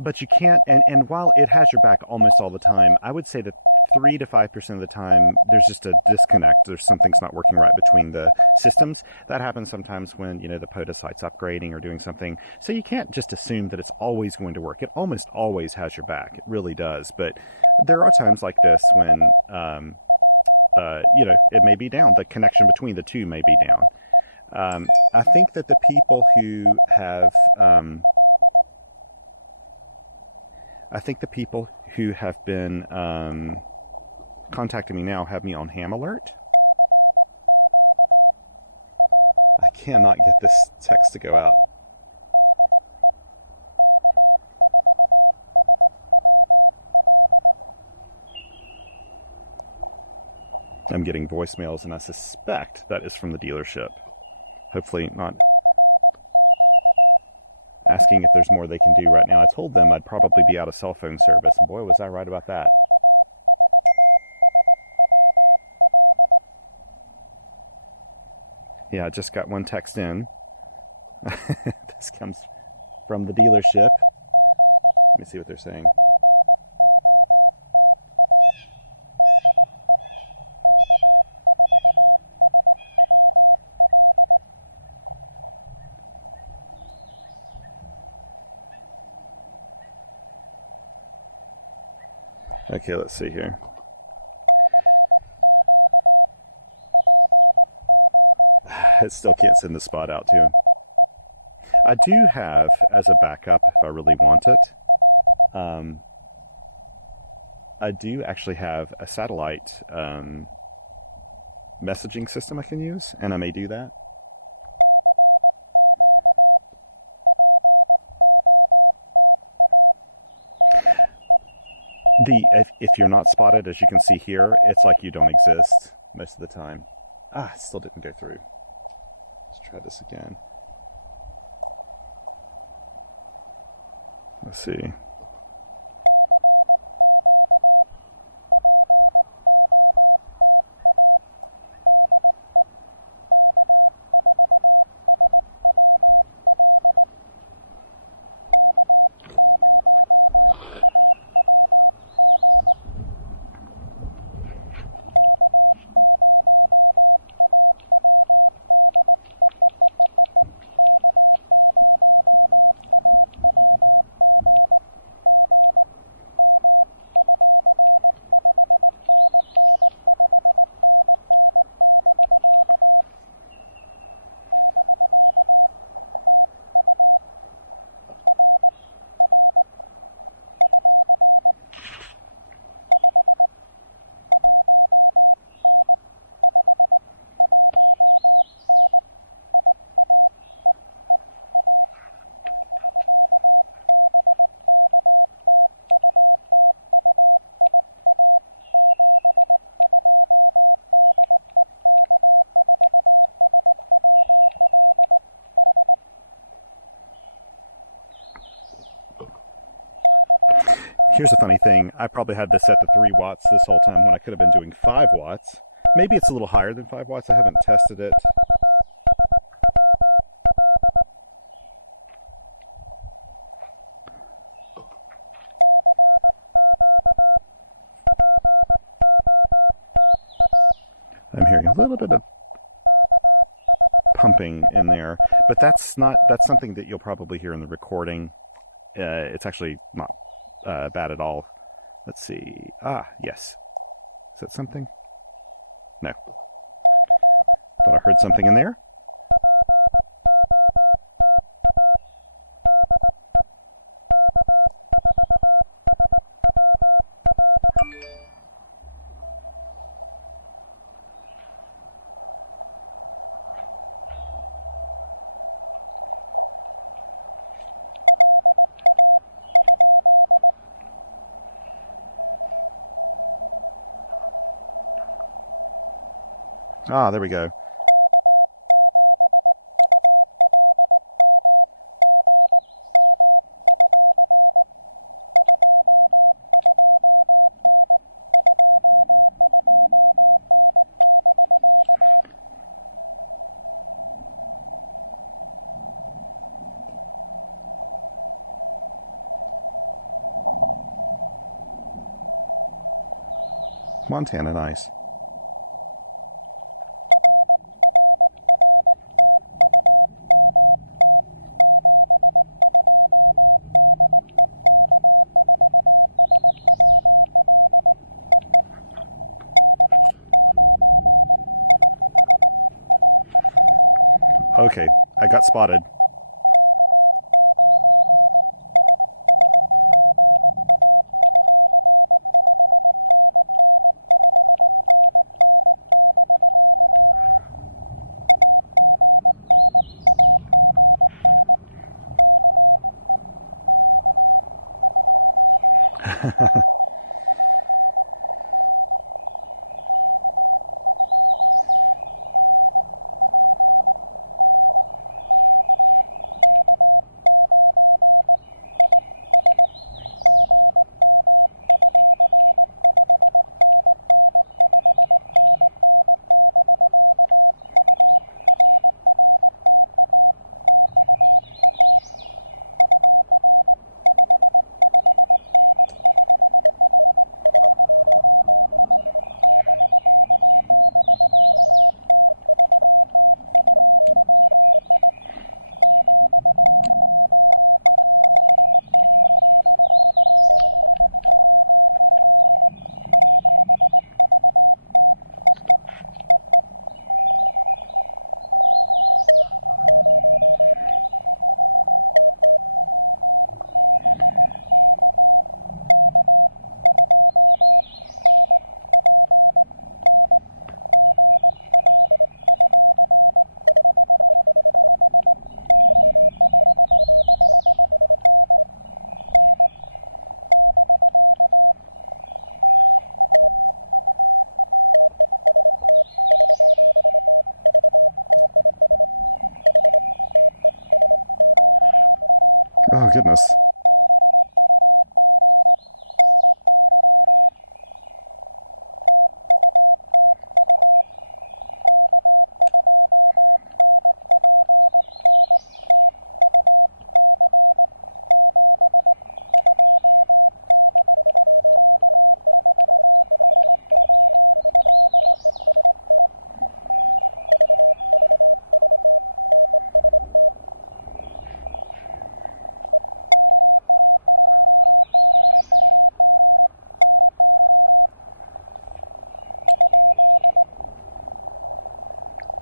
But you can't, and while it has your back almost all the time, I would say that 3 to 5% of the time there's just a disconnect. There's something's not working right between the systems. That happens sometimes when, the POTA site's upgrading or doing something. So you can't just assume that it's always going to work. It almost always has your back. It really does. But there are times like this when, it may be down. The connection between the two may be down. I think that the people who have... been contacting me now have me on ham alert. I cannot get this text to go out. I'm getting voicemails, and I suspect that is from the dealership. Hopefully not asking if there's more they can do right now. I told them I'd probably be out of cell phone service, and boy, was I right about that. Yeah, I just got one text in. This comes from the dealership. Let me see what they're saying. Okay, let's see here. It still can't send the spot out to him. I do have, as a backup, if I really want it, I do actually have a satellite messaging system I can use, and I may do that. If you're not spotted, as you can see here, it's like you don't exist most of the time. It still didn't go through. Let's try this again. Let's see. Here's a funny thing. I probably had this set to 3 watts this whole time when I could have been doing 5 watts. Maybe it's a little higher than 5 watts. I haven't tested it. I'm hearing a little bit of pumping in there, but that's something that you'll probably hear in the recording. It's actually not bad at all. Let's see. Yes. Is that something? No. Thought I heard something in there. There we go. Montana, nice. Okay, I got spotted. Oh, goodness.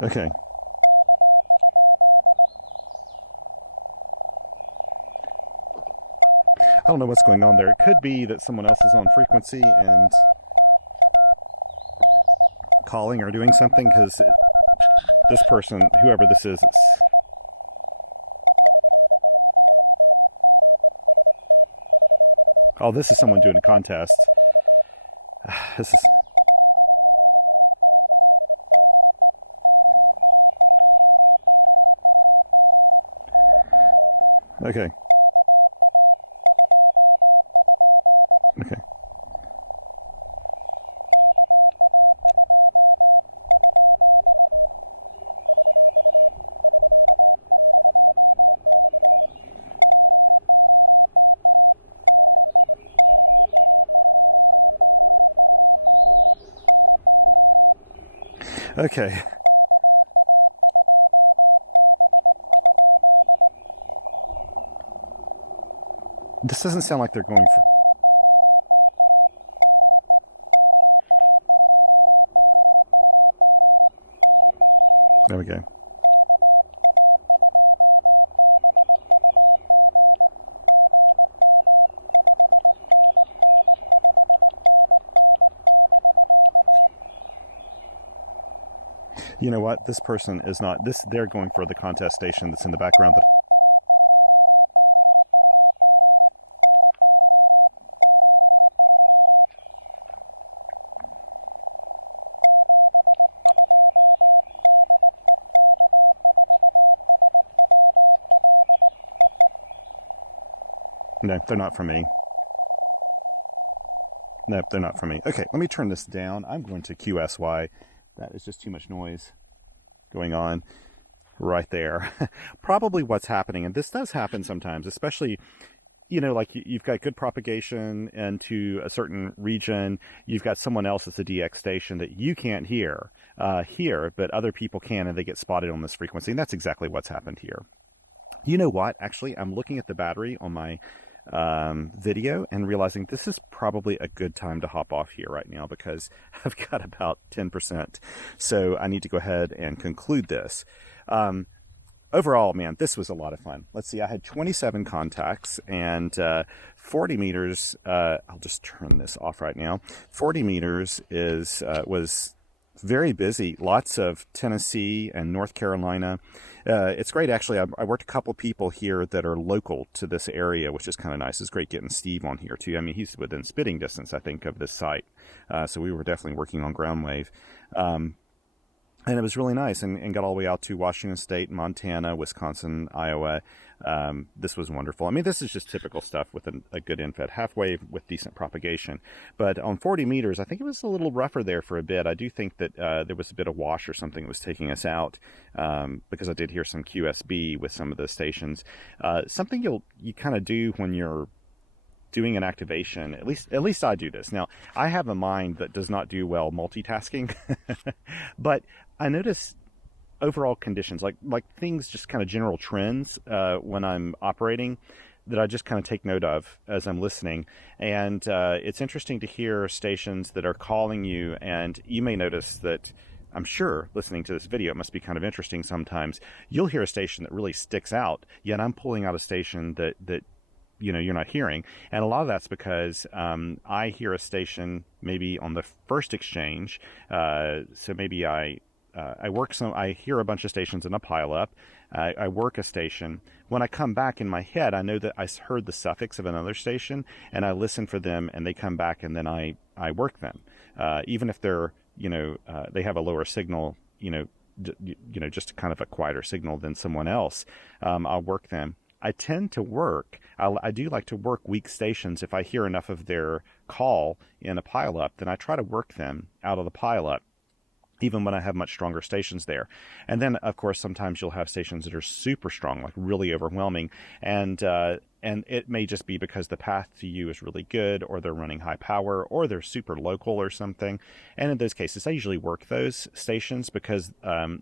Okay. I don't know what's going on there. It could be that someone else is on frequency and calling or doing something, because this person, whoever this is, oh, this is someone doing a contest. This is... Okay. Okay. Okay. This doesn't sound like they're going for... There we go. You know what? This person is not... They're going for the contest station that's in the background. No, they're not for me. No, they're not for me. Okay, let me turn this down. I'm going to QSY. That is just too much noise going on right there. Probably what's happening, and this does happen sometimes, especially like you've got good propagation into a certain region. You've got someone else that's a DX station that you can't hear, but other people can, and they get spotted on this frequency. And that's exactly what's happened here. You know what? Actually, I'm looking at the battery on my video and realizing this is probably a good time to hop off here right now because I've got about 10%. So I need to go ahead and conclude this. Overall, man, this was a lot of fun. Let's see, I had 27 contacts and 40 meters. I'll just turn this off right now. 40 meters was very busy. Lots of Tennessee and North Carolina. It's great, actually. I worked a couple people here that are local to this area, which is kind of nice. It's great getting Steve on here, too. I mean, he's within spitting distance, I think, of this site. So we were definitely working on ground wave. And it was really nice and got all the way out to Washington State, Montana, Wisconsin, Iowa. This was wonderful. I mean, this is just typical stuff with a good infed half wave with decent propagation. But on 40 meters, I think it was a little rougher there for a bit. I do think that there was a bit of wash or something that was taking us out because I did hear some QSB with some of the stations. Something you kind of do when you're doing an activation, at least I do this. Now, I have a mind that does not do well multitasking, but I notice overall conditions, like things, just kind of general trends when I'm operating that I just kind of take note of as I'm listening. And it's interesting to hear stations that are calling you, and you may notice that, I'm sure, listening to this video, it must be kind of interesting sometimes. You'll hear a station that really sticks out, yet I'm pulling out a station that you're not hearing. And a lot of that's because I hear a station maybe on the first exchange. So maybe I hear a bunch of stations in a pileup. I work a station. When I come back in my head, I know that I heard the suffix of another station, and I listen for them, and they come back, and then I work them. Even if they're, they have a lower signal, just kind of a quieter signal than someone else, I'll work them. I tend to work. I do like to work weak stations. If I hear enough of their call in a pileup, then I try to work them out of the pileup, even when I have much stronger stations there. And then, of course, sometimes you'll have stations that are super strong, like really overwhelming, and it may just be because the path to you is really good, or they're running high power, or they're super local or something. And in those cases, I usually work those stations because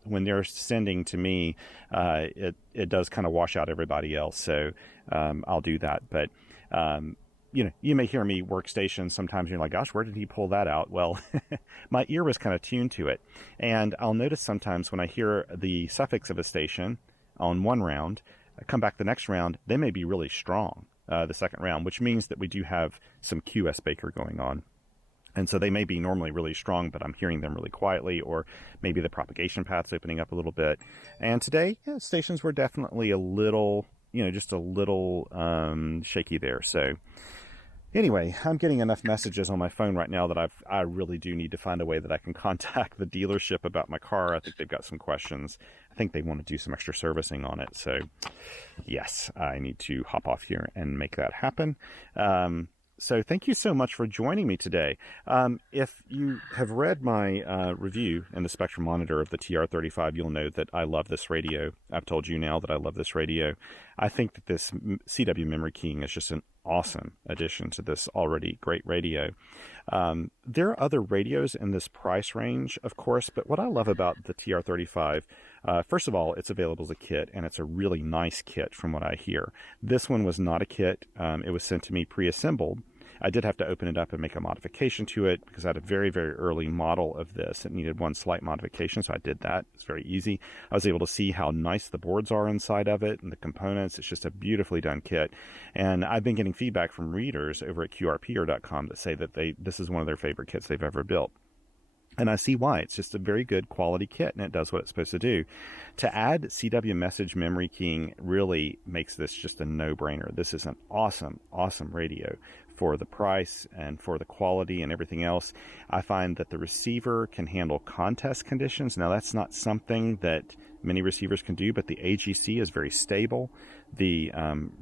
when they're sending to me, it does kind of wash out everybody else. So I'll do that. But you may hear me work stations sometimes. You're like, gosh, where did he pull that out? Well, my ear was kind of tuned to it. And I'll notice sometimes when I hear the suffix of a station on one round, I come back the next round, they may be really strong, the second round, which means that we do have some QS Baker going on. And so they may be normally really strong, but I'm hearing them really quietly, or maybe the propagation path's opening up a little bit. And today, stations were definitely a little, just a little shaky there. So anyway, I'm getting enough messages on my phone right now that I really do need to find a way that I can contact the dealership about my car. I think they've got some questions. I think they want to do some extra servicing on it. So yes, I need to hop off here and make that happen. So thank you so much for joining me today. If you have read my review in the Spectrum Monitor of the TR-35, you'll know that I love this radio. I've told you now that I love this radio. I think that this CW memory keying is just an awesome addition to this already great radio. There are other radios in this price range, of course, but what I love about the TR-35, first of all, it's available as a kit, and it's a really nice kit from what I hear. This one was not a kit. It was sent to me pre-assembled. I did have to open it up and make a modification to it because I had a very, very early model of this. It needed one slight modification, so I did that. It's very easy. I was able to see how nice the boards are inside of it and the components. It's just a beautifully done kit. And I've been getting feedback from readers over at qrpr.com that say that this is one of their favorite kits they've ever built. And I see why. It's just a very good quality kit, and it does what it's supposed to do. To add CW message memory keying really makes this just a no-brainer. This is an awesome, awesome radio for the price and for the quality and everything else. I find that the receiver can handle contest conditions. Now, that's not something that many receivers can do, but the AGC is very stable. The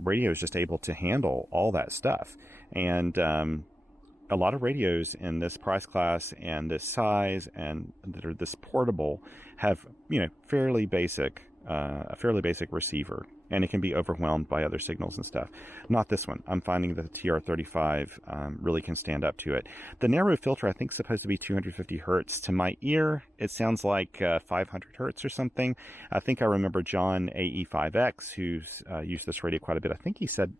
radio is just able to handle all that stuff. And a lot of radios in this price class and this size and that are this portable have, a fairly basic receiver. and it can be overwhelmed by other signals and stuff. Not this one. I'm finding that the TR-35 really can stand up to it. The narrow filter, I think, is supposed to be 250 hertz. To my ear, it sounds like 500 hertz or something. I think I remember John AE5X, who's used this radio quite a bit. I think he said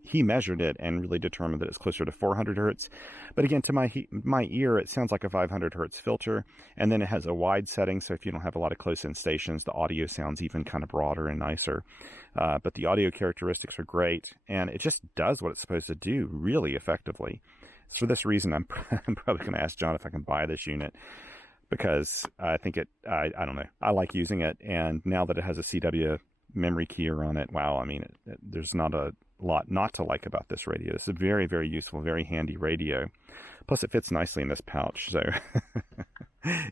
he measured it and really determined that it's closer to 400 hertz. But again, to my ear, it sounds like a 500 hertz filter. And then it has a wide setting, so if you don't have a lot of close-in stations, the audio sounds even kind of broader and nicer. But the audio characteristics are great, and it just does what it's supposed to do really effectively. So for this reason, I'm probably going to ask John if I can buy this unit, because I think I don't know, I like using it. And now that it has a CW memory keyer on it, wow, I mean, there's not a lot not to like about this radio. It's a very, very useful, very handy radio. Plus it fits nicely in this pouch. So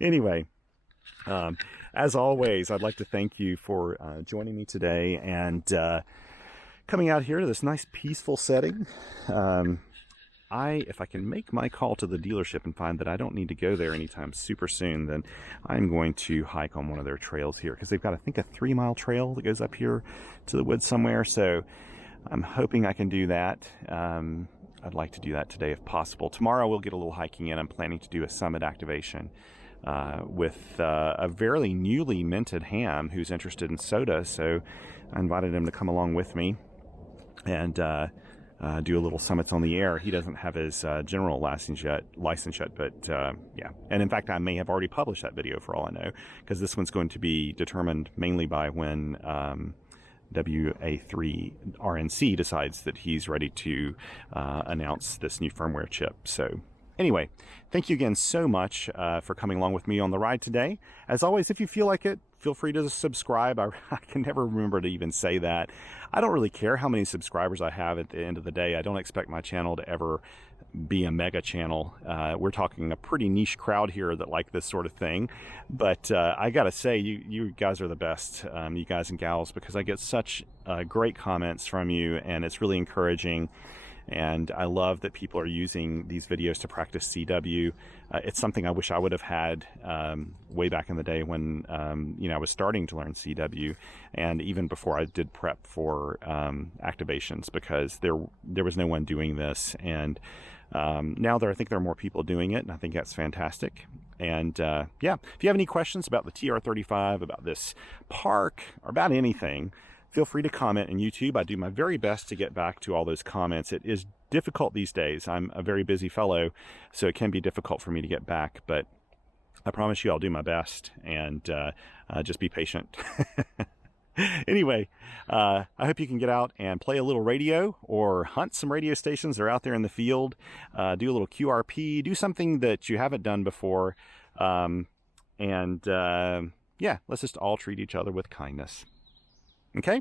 anyway, as always, I'd like to thank you for joining me today and coming out here to this nice peaceful setting. If I can make my call to the dealership and find that I don't need to go there anytime super soon, then I'm going to hike on one of their trails here, because they've got, I think, a 3-mile trail that goes up here to the woods somewhere. So I'm hoping I can do that. I'd like to do that today if possible. Tomorrow we'll get a little hiking in. I'm planning to do a summit activation with a fairly newly minted ham who's interested in soda. So I invited him to come along with me and do a little summits on the air. He doesn't have his general license yet, but yeah. And in fact, I may have already published that video for all I know, because this one's going to be determined mainly by when WA3 RNC decides that he's ready to announce this new firmware chip. So anyway, thank you again so much for coming along with me on the ride today. As always, if you feel like it, feel free to subscribe. I can never remember to even say that. I don't really care how many subscribers I have at the end of the day. I don't expect my channel to ever be a mega channel. We're talking a pretty niche crowd here that like this sort of thing. But I gotta say, you guys are the best, you guys and gals, because I get such great comments from you, and it's really encouraging. And I love that people are using these videos to practice CW. It's something I wish I would have had way back in the day when I was starting to learn CW, and even before I did prep for activations, because there was no one doing this. And now I think there are more people doing it, and I think that's fantastic. And yeah, if you have any questions about the TR-35, about this park, or about anything, feel free to comment on YouTube. I do my very best to get back to all those comments. It is difficult these days. I'm a very busy fellow, so it can be difficult for me to get back, but I promise you I'll do my best, and just be patient. Anyway, I hope you can get out and play a little radio, or hunt some radio stations that are out there in the field. Do a little QRP, do something that you haven't done before. Yeah, let's just all treat each other with kindness. Okay?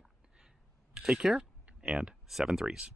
Take care, and 7 3s.